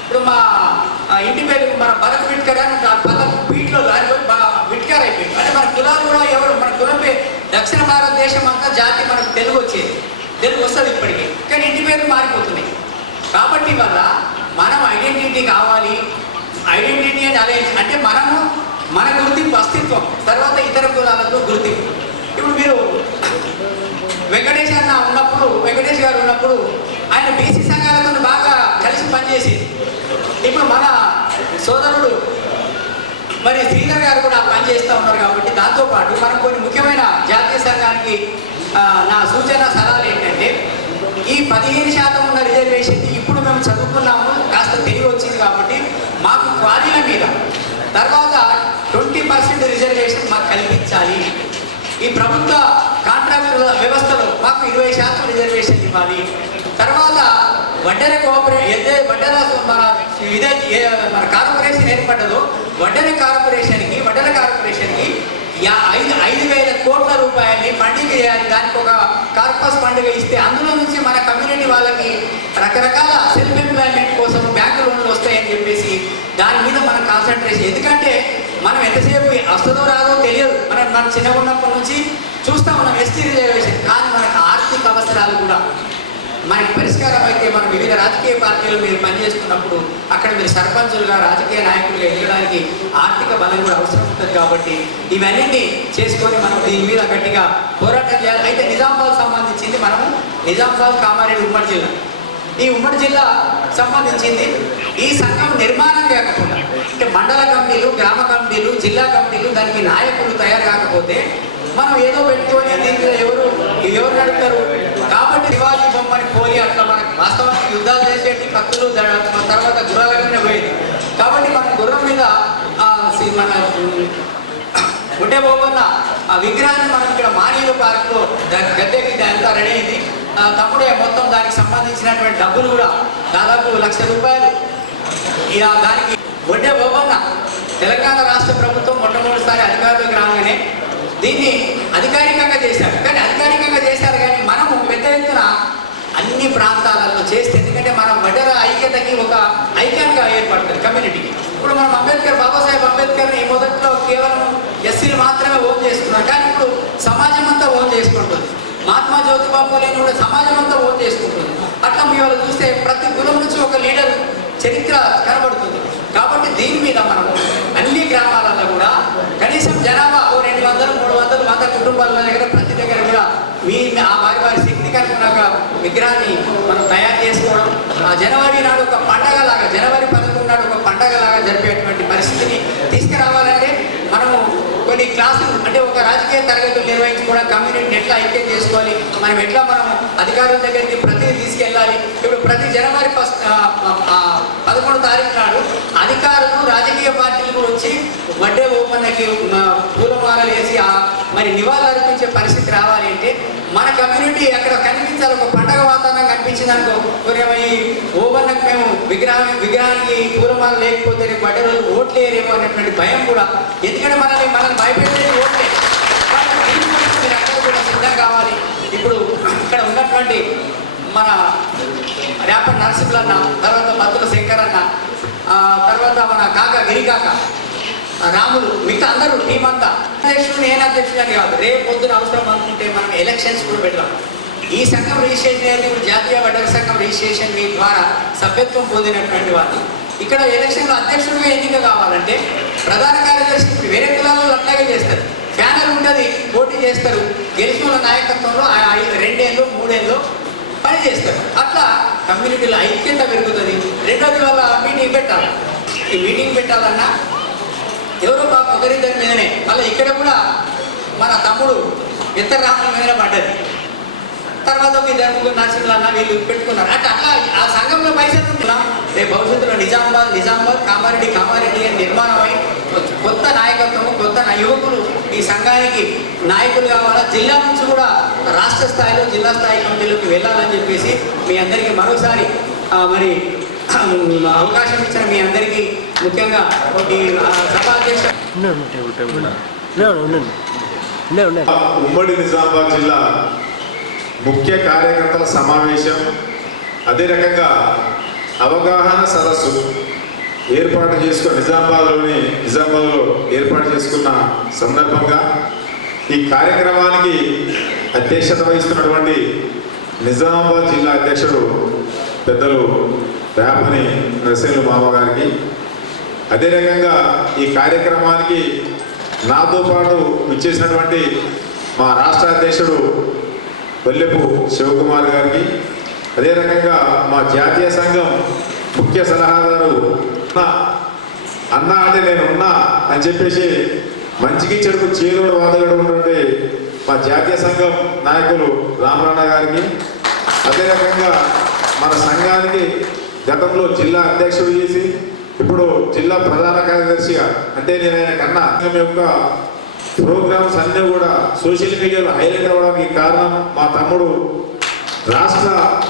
ఇప్పుడు మా ఇంటి పేరు మన భరత్ విట్కర్ అని వీటిలో దానిపోయి విట్కర్ అయిపోయింది. అంటే మన కులాలు కూడా ఎవరు, మన కులం దక్షిణ భారతదేశం అంతా జాతి మనకు తెలుగు వచ్చేది, తెలుగు వస్తుంది ఇప్పటికీ, కానీ ఇంటి పేర్లు మారిపోతున్నాయి. కాబట్టి వల్ల మనం ఐడెంటిటీ కావాలి. ఐడెంటిటీ అండ్ అలయన్స్ అంటే మనము మన గుర్తింపు, అస్తిత్వం, తర్వాత ఇతర కులాలతో గుర్తింపు. ఇప్పుడు మీరు వెంకటేష్ గారు ఉన్నప్పుడు ఆయన బీసీ సంఘాలతో బాగా కలిసి పనిచేసేది. ఇప్పుడు మన సోదరుడు మరి శ్రీధర్ గారు కూడా పనిచేస్తూ ఉన్నారు. కాబట్టి దాంతోపాటు మనం కొన్ని ముఖ్యమైన జాతీయ సంఘానికి నా సూచన సలహాలు ఏంటంటే, ఈ 15% ఉన్న రిజర్వేషన్ ఇప్పుడు మేము చదువుకున్నాము, కాస్త తెలివి వచ్చింది కాబట్టి మాకు క్వారీల మీద తర్వాత 20% రిజర్వేషన్ మాకు కల్పించాలి. ఈ ప్రభుత్వ కాంట్రాక్ట్ వ్యవస్థలో మాకు 20% రిజర్వేషన్ ఇవ్వాలి. తర్వాత వడ్డెర మన కార్పొరేషన్ ఏర్పడ్డదో వడ్డెర కార్పొరేషన్కి 5,000 కోట్ల రూపాయలని ఫండింగ్ చేయాలి. దానికి ఒక కార్పస్ పండుగ ఇస్తే అందులో నుంచి మన కమ్యూనిటీ వాళ్ళకి రకరకాల సెల్ఫ్ ఎంప్లాయ్మెంట్ కోసం బ్యాంకు లోన్లు వస్తాయని చెప్పేసి దాని మీద మనం కాన్సన్ట్రేషన్. ఎందుకంటే మనం ఎంతసేపు వస్తుందో రాదో తెలియదు. మనం చిన్నగా ఉన్నప్పటి నుంచి చూస్తూ ఉన్నాం ఎస్టీ రిజర్వేషన్. కానీ మనకు ఆర్థిక అవసరాలు కూడా మనకి పరిష్కారం అయితే మనం వివిధ రాజకీయ పార్టీలు మీరు పనిచేస్తున్నప్పుడు అక్కడ మీరు సర్పంచులుగా, రాజకీయ నాయకులుగా ఎదగడానికి ఆర్థిక బలం కూడా అవసరం ఉంటుంది. కాబట్టి ఇవన్నీ చేసుకొని మనం దీని మీద గట్టిగా పోరాటం చేయాలి. అయితే నిజామాబాద్ సంబంధించింది మనము నిజామాబాద్, కామారెడ్డి ఉమ్మడి జిల్లా. ఈ ఉమ్మడి జిల్లా సంబంధించింది ఈ సంఘం నిర్మాణం కాకుండా అంటే మండల కమిటీలు, గ్రామ కమిటీలు, జిల్లా కమిటీలు దానికి నాయకులు తయారు కాకపోతే మనం ఏదో పెట్టుకొని దీంట్లో ఎవరు నడుపుతారు? కాబట్టి శివాజీ బొమ్మని పోలి అట్లా మనకు వాస్తవానికి యుద్ధాలు చేసేటి కత్తులు తర్వాత గుర్రాల మీద పోయేది. కాబట్టి మనం గుర్రం మీద మన గుడ్డే బొమ్మన్న ఆ విగ్రహాన్ని మనం ఇక్కడ మానీయుల పార్క్లో గద్దెకి అంతా రెడీ అయింది. తమ్ముడే మొత్తం దానికి సంబంధించినటువంటి డబ్బులు కూడా దాదాపు 1,00,000 రూపాయలు దానికి వడ్డే బొమ్మన్న తెలంగాణ రాష్ట్ర ప్రభుత్వం మొట్టమొదటిసారి అధికారులకు రాగానే దీన్ని అధికారికంగా చేశారు. కానీ మనము పెద్ద ఎత్తున అన్ని అన్ని ప్రాంతాలలో చేస్తే, ఎందుకంటే మనం వడ్డెర ఐక్యతకి ఒక ఐక్యంగా ఏర్పడుతుంది కమ్యూనిటీకి. ఇప్పుడు మనం అంబేద్కర్, బాబాసాహెబ్ అంబేద్కర్ని మొదట్లో కేవలం ఎస్సీలు మాత్రమే ఓన్ చేసుకున్నాం, కానీ ఇప్పుడు సమాజం అంతా ఓన్ చేసుకుంటుంది. మహాత్మా జ్యోతిబా ఫూలేని కూడా సమాజం అంతా ఓన్ చేసుకుంటుంది. అట్లా మీ వాళ్ళు చూస్తే ప్రతి కులం నుంచి ఒక లీడర్ చరిత్ర కనబడుతుంది. కాబట్టి దీని మీద మనము అన్ని గ్రామాలలో కూడా కనీసం జనాభా 200, 300, 100 కుటుంబాల దగ్గర ప్రతి దగ్గర కూడా ఆ వారి వారి శక్తికి అనుకున్నాక విగ్రహాన్ని మనం తయారు చేసుకోవడం, ఆ జనవరి నాడు ఒక పండగలాగా, జనవరి 11 నాడు ఒక పండగలాగా జరిపేటువంటి పరిస్థితిని తీసుకురావాలంటే మనము కొన్ని క్లాసులు, అంటే ఒక రాజకీయ తరగతులు నిర్వహించుకోవడం, కమ్యూనిటీని ఎట్లా ఐక్యం చేసుకోవాలి, మనం ఎట్లా మనం అధికారుల దగ్గరికి ప్రతి తీసుకెళ్ళాలి. ఇప్పుడు ప్రతి జనవరి 11 తారీఖు నాడు అధికారులు, రాజకీయ పార్టీలు కూడా వచ్చి వడ్డే ఓపెన్కి పూలమాలలు వేసి మరి నివాళులు అర్పించే పరిస్థితి రావాలి అంటే మన కమ్యూనిటీ అక్కడ కనిపించాలి. ఒక పండగ వాతావరణం కనిపించింది అనుకో, ఈ ఓపెన్కి మేము విగ్రహానికి పూలమాల లేకపోతే రేపు వడ్డే రోజు ఓట్లు వేయరేమో అనేటువంటి భయం కూడా, ఎందుకంటే మనల్ని భయపెట్టేది ఓట్లే. మీరు అందరూ కూడా సిద్ధం కావాలి. ఇప్పుడు ఇక్కడ ఉన్నటువంటి మన రేపటి నరసింహులు అన్న, తర్వాత మద్దుల శంకర్ అన్న, తర్వాత మన గిరికాక, రాములు, మిగతా అందరూ టీం అంతా, అధ్యక్షుడు నేను అధ్యక్షుడు అని కాదు, రేపు పొద్దున అవసరం అనుకుంటే మనం ఎలక్షన్స్ కూడా పెడదాం. ఈ సంఘం రిజిస్ట్రేషన్ అనేది ఇప్పుడు జాతీయ వడ్డెర సంఘం రిజిస్ట్రేషన్ మీ ద్వారా సభ్యత్వం పొందినటువంటి వాళ్ళు ఇక్కడ ఎలక్షన్లో అధ్యక్షుడిగా ఎన్నిక కావాలంటే ప్రధాన కార్యదర్శి వేరే కులాలలో అట్లాగే చేస్తారు. ప్యానల్ ఉంటుంది, పోటీ చేస్తారు, గెలిచిన వాళ్ళ నాయకత్వంలో 2 ఏళ్ళు 3 ఏళ్ళు పని చేస్తారు. అట్లా కమ్యూనిటీలో ఐక్యత పెరుగుతుంది. రెండోది వాళ్ళ మీటింగ్ పెట్టాలి. ఈ మీటింగ్ పెట్టాలన్నా ఎవరో పాప ఒకరిద్దరి మీదనే, మళ్ళీ ఇక్కడ కూడా మన తమ్ముడు ఇతర రాముల మీదనే పడ్డది. తర్వాత ఒక 2 నర్సింగ్లు అన్న వీళ్ళు పెట్టుకున్నారు. అట్లా ఆ సంఘంలో పైసలు ఉంటున్నాం. రేపు భవిష్యత్తులో నిజామాబాద్ కామారెడ్డి అని నిర్మాణం అయి కొత్త నాయకత్వము, కొత్త యువకులు ఈ సంఘానికి నాయకులు కావాలా. జిల్లా నుంచి కూడా రాష్ట్ర స్థాయిలో, జిల్లా స్థాయి కమిటీలోకి వెళ్ళాలని చెప్పేసి మీ అందరికీ మరోసారి మరి అవకాశం ఇచ్చిన మీ అందరికీ ముఖ్యంగా ఈ సభాధ్యక్ష ఉమ్మడి నిజామాబాద్ జిల్లా ముఖ్య కార్యకర్తల సమావేశం, అదే రకంగా అవగాహన సదస్సు ఏర్పాటు చేసుకున్న నిజామాబాద్లో ఏర్పాటు చేసుకున్న సందర్భంగా ఈ కార్యక్రమానికి అధ్యక్షత వహిస్తున్నటువంటి నిజామాబాద్ జిల్లా అధ్యక్షుడు పెద్దలు రేపని నరసింహులు మామ గారికి, అదే రకంగా ఈ కార్యక్రమానికి నాతో పాటు ఇచ్చేసినటువంటి మా రాష్ట్ర అధ్యక్షుడు వల్లెపు శివకుమార్ గారికి, అదే రకంగా మా జాతీయ సంఘం ముఖ్య సలహాదారు అన్నా అంటే నేను ఉన్నా అని చెప్పేసి మంచికి చెడుకు చేరుడు వాదగడు ఉన్నటువంటి మా జాతీయ సంఘం నాయకులు రామరణ గారికి, అదే రకంగా మన సంఘానికి గతంలో జిల్లా అధ్యక్షుడు చేసి ఇప్పుడు జిల్లా ప్రధాన కార్యదర్శిగా, అంటే నేను ఆయన కన్నా యొక్క ప్రోగ్రామ్స్ అన్నీ కూడా సోషల్ మీడియాలో హైలైట్ అవ్వడానికి కారణం మా తమ్ముడు రాష్ట్ర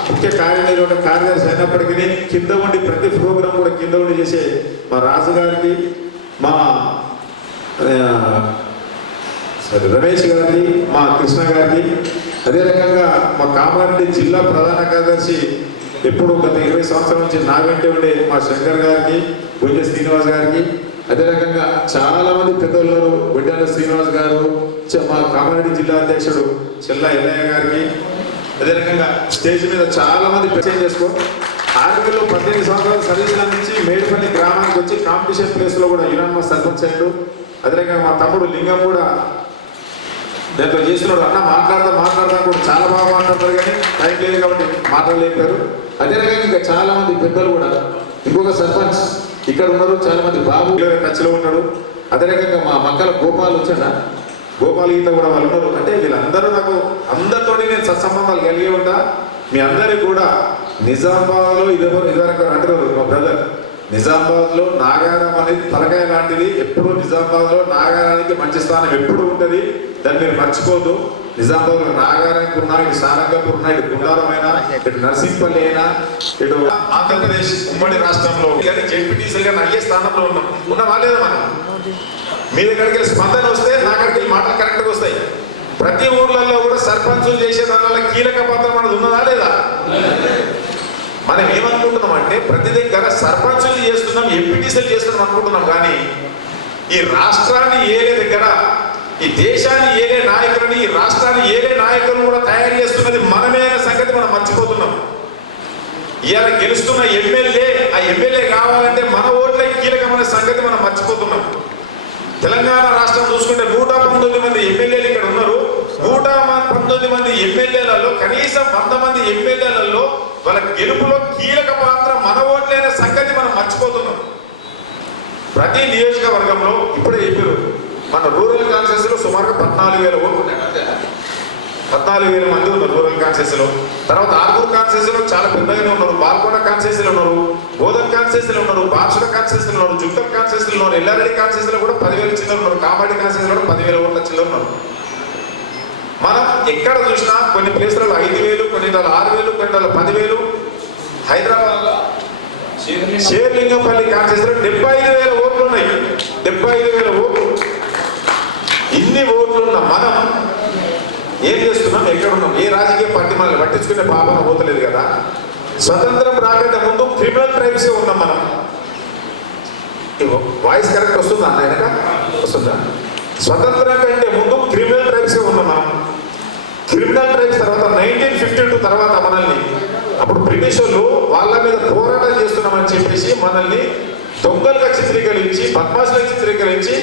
ముఖ్య కార్యదర్శి అయినప్పటికీ కింద ఉండి ప్రతి ప్రోగ్రాం కూడా కింద ఉండి చేసే మా రాజు గారికి, మా రమేష్ గారికి, మా కృష్ణ గారికి, అదే రకంగా మా కామారెడ్డి జిల్లా ప్రధాన కార్యదర్శి ఎప్పుడు గత 20 సంవత్సరాల నుంచి నా వెంటే ఉండే మా శంకర్ గారికి, బొజ్జ శ్రీనివాస్ గారికి, అదే రకంగా చాలా మంది పెద్దలు బొడ్డాల శ్రీనివాస్ గారు, మా కామారెడ్డి జిల్లా అధ్యక్షుడు చెల్లా ఎల్లయ్య గారికి, అదే రకంగా స్టేజ్ మీద చాలా మంది పరిచయం చేసుకో. ఆరోగ్యంలో 18 సంవత్సరాల సర్వీస్ నుంచి మేడిపల్లి గ్రామానికి వచ్చి కాంపిటీషన్ ప్లేస్లో కూడా యునానిమస్ సర్పంచ్ అయ్యాడు. అదే రకంగా మా తమ్ముడు లింగం కూడా దాంట్లో చేస్తున్నాడు. అన్న మాట్లాడతా కూడా చాలా బాగా మాట్లాడతారు, కానీ టైం లేదు కాబట్టి మాట్లాడలేకపోయారు. అదే రకంగా ఇంకా చాలా మంది పెద్దలు కూడా, ఇంకొక సర్పంచ్ ఇక్కడ ఉన్నారు, చాలా మంది బాబు టచ్లో ఉన్నాడు. అదే రకంగా మా మక్కల గోపాల్ వచ్చాడా, గోపాల్ గీత కూడా వాళ్ళు ఉన్నారు. అంటే వీళ్ళందరూ నాకు అందరితో నేను సత్సంబంధాలు కలిగి ఉంటా. మీ అందరికి కూడా నిజామాబాద్లో ఇదివరకు అంటున్నారు మా బ్రదర్, నిజామాబాద్లో నాగారం అనేది తలకాయ లాంటిది. ఎప్పుడు నిజామాబాద్లో నాగారానికి మంచి స్థానం ఎప్పుడు ఉంటుంది, దాన్ని మీరు మర్చిపోద్దు. నిజామాబాద్లో నాగారానికి ఉన్నా, ఇటు సారంగపూర్ ఉన్నా, ఇటు గుండారం అయినా, ఇటు నర్సింపల్లి అయినా, ఇటు ఆంధ్రప్రదేశ్ ఉమ్మడి రాష్ట్రంలో కానీ జెడ్పీటీసీ కానీ అయ్యే స్థానంలో ఉన్నామా లేదా మనం? మీ దగ్గరికి స్పందన వస్తే నా దగ్గరికి మాటలు కరెక్ట్గా వస్తాయి. ప్రతి ఊర్లలో కూడా సర్పంచులు చేసే దానివల్ల కీలక పాత్ర మనది ఉన్నదా లేదా? మనం ఏమనుకుంటున్నాం అంటే ప్రతి దగ్గర సర్పంచులు చేస్తున్నాం, ఎంపీటీసీలు చేస్తున్నాం అనుకుంటున్నాం, కానీ ఈ రాష్ట్రాన్ని ఏలే దగ్గర, ఈ దేశాన్ని ఏలే నాయకులని, ఈ రాష్ట్రాన్ని ఏలే నాయకులను కూడా తయారు చేస్తున్నది మనమే అనే సంగతి మనం మర్చిపోతున్నాం. ఇవాళ గెలుస్తున్న ఎమ్మెల్యే, ఆ ఎమ్మెల్యే కావాలంటే మన ఓట్లే కీలకమైన సంగతి మనం మర్చిపోతున్నాం. తెలంగాణ రాష్ట్రం చూసుకుంటే 119 మంది ఎమ్మెల్యేలు ఇక్కడ ఉన్నారు. 119 మంది ఎమ్మెల్యేలలో కనీసం 100 మంది ఎమ్మెల్యేలలో వాళ్ళ గెలుపులో కీలక పాత్ర మన ఓట్లైన సంగతి మనం మర్చిపోతున్నాం. ప్రతి నియోజకవర్గంలో ఇప్పుడే చెప్పారు, మన రూరల్ కాన్స్టిట్యూన్సీలో సుమారుగా 14,000 ఓట్లు ఉన్నాయి. 14,000 మంది ఉన్నారు రూరల్ కాన్స్టిట్యూన్సీలో. తర్వాత ఆర్మూర్ కాన్స్టిట్యూన్సీలో చాలా పెద్దగానే ఉన్నారు, బాల్కొండ కాన్స్టిట్యూన్సీలో ఉన్నారు, గోదన్ కాన్స్టిట్యూన్సీలో ఉన్నారు, బార్షుల కాన్స్టిట్యూన్సీలో ఉన్నారు, జుక్కల్ కాన్స్టిట్యూన్సీలో ఉన్నారు, ఎల్లారెడ్డి కాన్స్టిట్యూన్సీలో కూడా 10,000 చిల్లర ఉన్నారు, కామారెడ్డి కాన్స్టిట్యూన్సీలో కూడా 10,000 ఓట్ల చిల్లర ఉన్నారు. మనం ఎక్కడ చూసినా కొన్ని ప్లేసులలో 5,000, కొన్ని 6,000, కొన్ని 10,000. హైదరాబాద్లో షేర్లింగంపల్లి కాన్స్టిట్యూన్సీలో 75,000 ఓట్లు ఉన్నాయి. 75,000 ఓట్లు. ఇన్ని ఓట్లు ఉన్న మనం ఏం చేస్తున్నాం, ఎక్కడున్నాం? ఏ రాజకీయ పార్టీ మనల్ని పట్టించుకునే పాపన పోతలేదు కదా. స్వతంత్రం రాకంటే ముందు క్రిమినల్ ట్రైబ్సే ఉన్నాం మనం. వాయిస్ కరెక్ట్ వస్తుందా అన్న? ఆయనక వస్తుందా? స్వతంత్రం కంటే ముందు క్రిమినల్ ట్రైబ్సే ఉన్నాం మనం. క్రిమినల్ ట్రైబ్స్ తర్వాత 1952 తర్వాత మనల్ని, అప్పుడు బ్రిటిష్ వాళ్ళు వాళ్ళ మీద పోరాటం చేస్తున్నామని చెప్పేసి మనల్ని దొంగలుగా చిత్రీకరించి, బద్మాషులుగా చిత్రీకరించి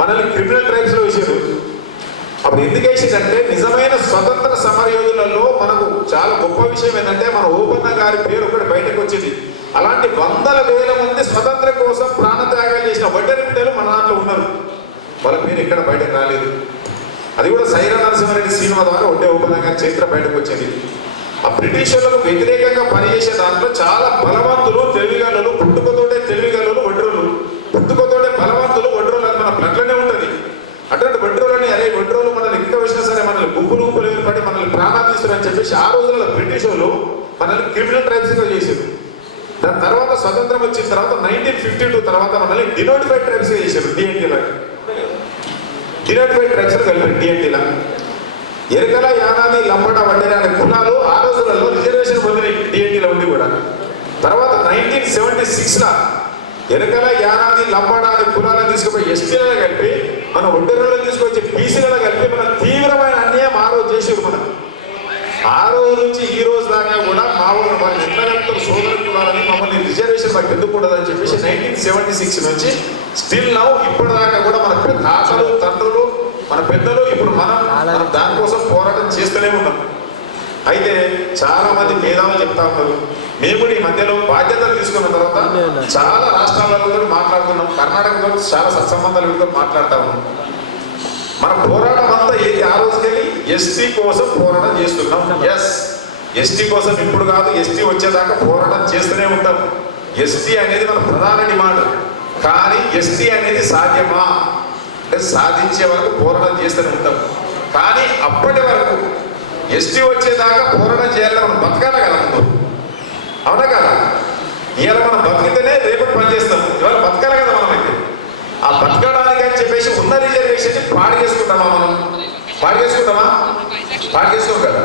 మనల్ని క్రిమినల్ ట్రైబ్స్లో వేసారు. అప్పుడు ఎందుకు వేసిందంటే నిజమైన స్వతంత్ర సమరయోధులలో మనకు చాలా గొప్ప విషయం ఏంటంటే మన ఓపన్న గారి పేరు ఒకటి బయటకు వచ్చింది. అలాంటి 100,000 మంది స్వతంత్రం కోసం ప్రాణత్యాగాలు చేసిన వడ్డరి బిడ్డలు మన దాంట్లో ఉన్నారు. వాళ్ళ పేరు ఎక్కడ బయటకు రాలేదు. అది కూడా సైరా నరసింహారెడ్డి సినిమా ద్వారా ఒడ్డే ఓపన్న గారి చరిత్ర బయటకు వచ్చింది. ఆ బ్రిటిషర్లకు వ్యతిరేకంగా పనిచేసే దాంట్లో చాలా బలవంతులు, తెలివిగలలు, పుట్టుకతోటే తెలివిగలలు, వడ్రోలు, పుట్టుకతోటే బలవంతులు, వడ్రోలు, అది మన బ్లడ్లోనే ఉంటుంది. అటువంటి వడ్రోలని, అరే వడ్రోలు మనల్ని ఇంకా వచ్చినా సరే మనల్ని గుంపులు పడి మనల్ని ప్రాణాలు తీస్తారని చెప్పేసి ఆ రోజుల్లో బ్రిటిష్ వాళ్ళు మనల్ని క్రిమినల్ ట్రైబ్స్గా చేశారు. దాని తర్వాత స్వతంత్రం వచ్చిన తర్వాత 1952 తర్వాత మనల్ని డినోటిఫైడ్ ట్రైబ్స్గా చేశారు. డిఎన్టీలా డినోటిఫైడ్ ట్రైబ్స్ కలిపారు. డిఎన్టీలా ఎరకల, యానాది, లంబడ, వడ్డెర అనే కులాలు ఆ రోజులలో రిజర్వేషన్ పొందినాయి డిఎన్టీలో ఉండి కూడా. తర్వాత 1976లో ఎరకల, యానాది, లంబడ అనే కులాలను తీసుకుపోయి ఎస్టీలలో కలిపి మన వడ్డెరలను తీసుకొచ్చి బీసీలలో కలిపి మన తీవ్రమైన అన్యాయం ఆ రోజు చేసారు. మనం ఆ రోజు నుంచి ఈ రోజు దాకా కూడా మా ఊరు వాళ్ళు ఎట్లా కలుపుతారు సోదరు కులాలని, మమ్మల్ని రిజర్వేషన్ మాకు ఎందుకు ఉండదని చెప్పేసి 1976 నుంచి స్టిల్ నౌ ఇప్పటిదాకా కూడా మన తాతలు, తండ్రులు, మన పెద్దలు, ఇప్పుడు మనం దానికోసం పోరాటం చేస్తూనే ఉన్నాం. అయితే చాలా మంది మేధావులు చెప్తా ఉన్నారు. మేము కూడా ఈ మధ్యలో బాధ్యతలు తీసుకున్న తర్వాత చాలా రాష్ట్రాలలో మాట్లాడుతున్నాం. కర్ణాటకతో చాలా సత్సంబంధాలు మాట్లాడుతూ ఉన్నాం. మన పోరాటం అంతా ఏది ఆ రోజుకెళ్ళి ఎస్టీ కోసం పోరాటం చేస్తున్నాం. ఎస్, ఎస్టీ కోసం ఇప్పుడు కాదు, ఎస్టీ వచ్చేదాకా పోరాటం చేస్తూనే ఉంటాం. ఎస్టీ అనేది మన ప్రధాన డిమాండ్. కానీ ఎస్టీ అనేది సాధ్యమా అంటే సాధించే వరకు పోరాటం చేస్తూనే ఉంటాం. కానీ అప్పటి వరకు ఎస్టీ వచ్చేదాకా పోరాటం చేయాలని మనం బతకాలి కదా ముందు, అవునా కదా? ఇవాళ మనం బతికితేనే రేపు పని చేస్తాం. ఇవాళ బతకాలి కదా మనం. అయితే ఆ బతకడానికి అని చెప్పేసి ఉన్న రిజర్వేషన్ పాడు చేసుకుంటామా? మనం పాడు చేసుకుంటామా? పాడు చేసుకోం కదా.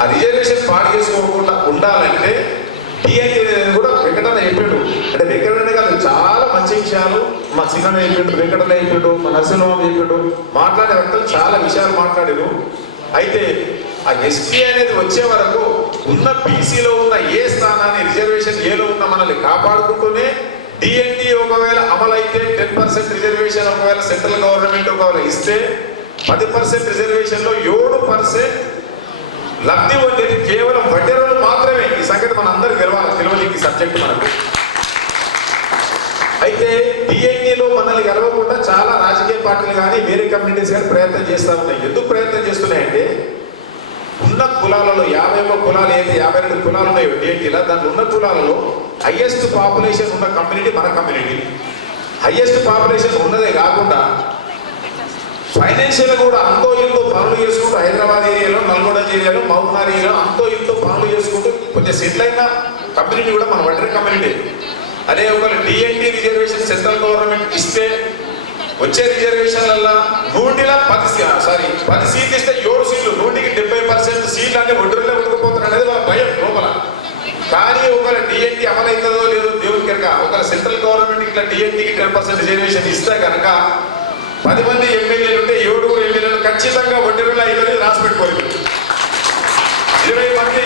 ఆ రిజర్వేషన్ పాడు చేసుకోకుండా ఉండాలంటే డిఎన్టీ కూడా వెంకటన్న చెప్పాడు. అంటే వెంకటన్న కాదు, చాలా మంచి విషయాలు మా సినిమా చెప్పాడు, వెంకటన్న చెప్పాడు, మా నరసింహరావు చెప్పాడు, మాట్లాడే వ్యక్తులు చాలా విషయాలు మాట్లాడారు. అయితే ఆ ఎస్టీ అనేది వచ్చే వరకు ఉన్న బీసీలో ఉన్న ఏ స్థానాన్ని రిజర్వేషన్ ఏలో ఉన్న మనల్ని కాపాడుకుంటూనే డిఎన్టీ ఒకవేళ అమలైతే 10% రిజర్వేషన్ ఒకవేళ సెంట్రల్ గవర్నమెంట్ ఒకవేళ ఇస్తే 10% రిజర్వేషన్లో 7% లబ్ధి పొందేది కేవలం వడ్డెరలు మాత్రమే. ఈ సంగతి మన అందరూ తెలియదు ఈ సబ్జెక్ట్ మనకు. అయితే డిఎన్టీలో మనల్ని గెలవకుండా చాలా రాజకీయ పార్టీలు కానీ వేరే కమ్యూనిటీస్ కానీ ప్రయత్నం చేస్తూ ఉన్నాయి. ఎందుకు ప్రయత్నం చేస్తున్నాయంటే ఉన్న కులాలలో 51 కులాలు అయితే 52 కులాలు ఉన్నాయో డిఎన్టీలో, దాంట్లో ఉన్న కులాలలో హైయెస్ట్ పాపులేషన్ ఉన్న కమ్యూనిటీ మన కమ్యూనిటీ. హైయెస్ట్ పాపులేషన్ ఉన్నదే కాకుండా ఫైనాన్షియల్ కూడా అంతో ఇంతో పనులు చేసుకుంటూ హైదరాబాద్ ఏరియాలో, నల్గొండ ఏరియాలో, మహబూబ్నగర్ ఏరియాలో అంతో ఇంతో పనులు చేసుకుంటూ కొంచెం సెటిల్ అయిన కమ్యూనిటీ కూడా మన వడ్డెర కమ్యూనిటీ. అదే ఒకవేళ డిఎన్టీ రిజర్వేషన్ సెంట్రల్ గవర్నమెంట్ ఇస్తే వచ్చే రిజర్వేషన్లలో 10 సీట్లు ఇస్తే 7 సీట్లు 100% సీట్లు అన్ని ఒడ్డులో ఉడికిపోతున్నారు అనేది వాళ్ళ భయం లోపల. కానీ ఒకవేళ డిఎన్టీ అమలవుతుందో లేదో దేవుడి కనుక ఒకవేళ సెంట్రల్ గవర్నమెంట్ ఇట్లా డిఎన్టీకి 10% రిజర్వేషన్ ఇస్తే కనుక 10 మంది ఎమ్మెల్యేలు ఉంటే 7 ఎమ్మెల్యేలు ఖచ్చితంగా ఒడ్డులో అవుతుంది రాసి పెట్టుకోలేదు. 20 మంది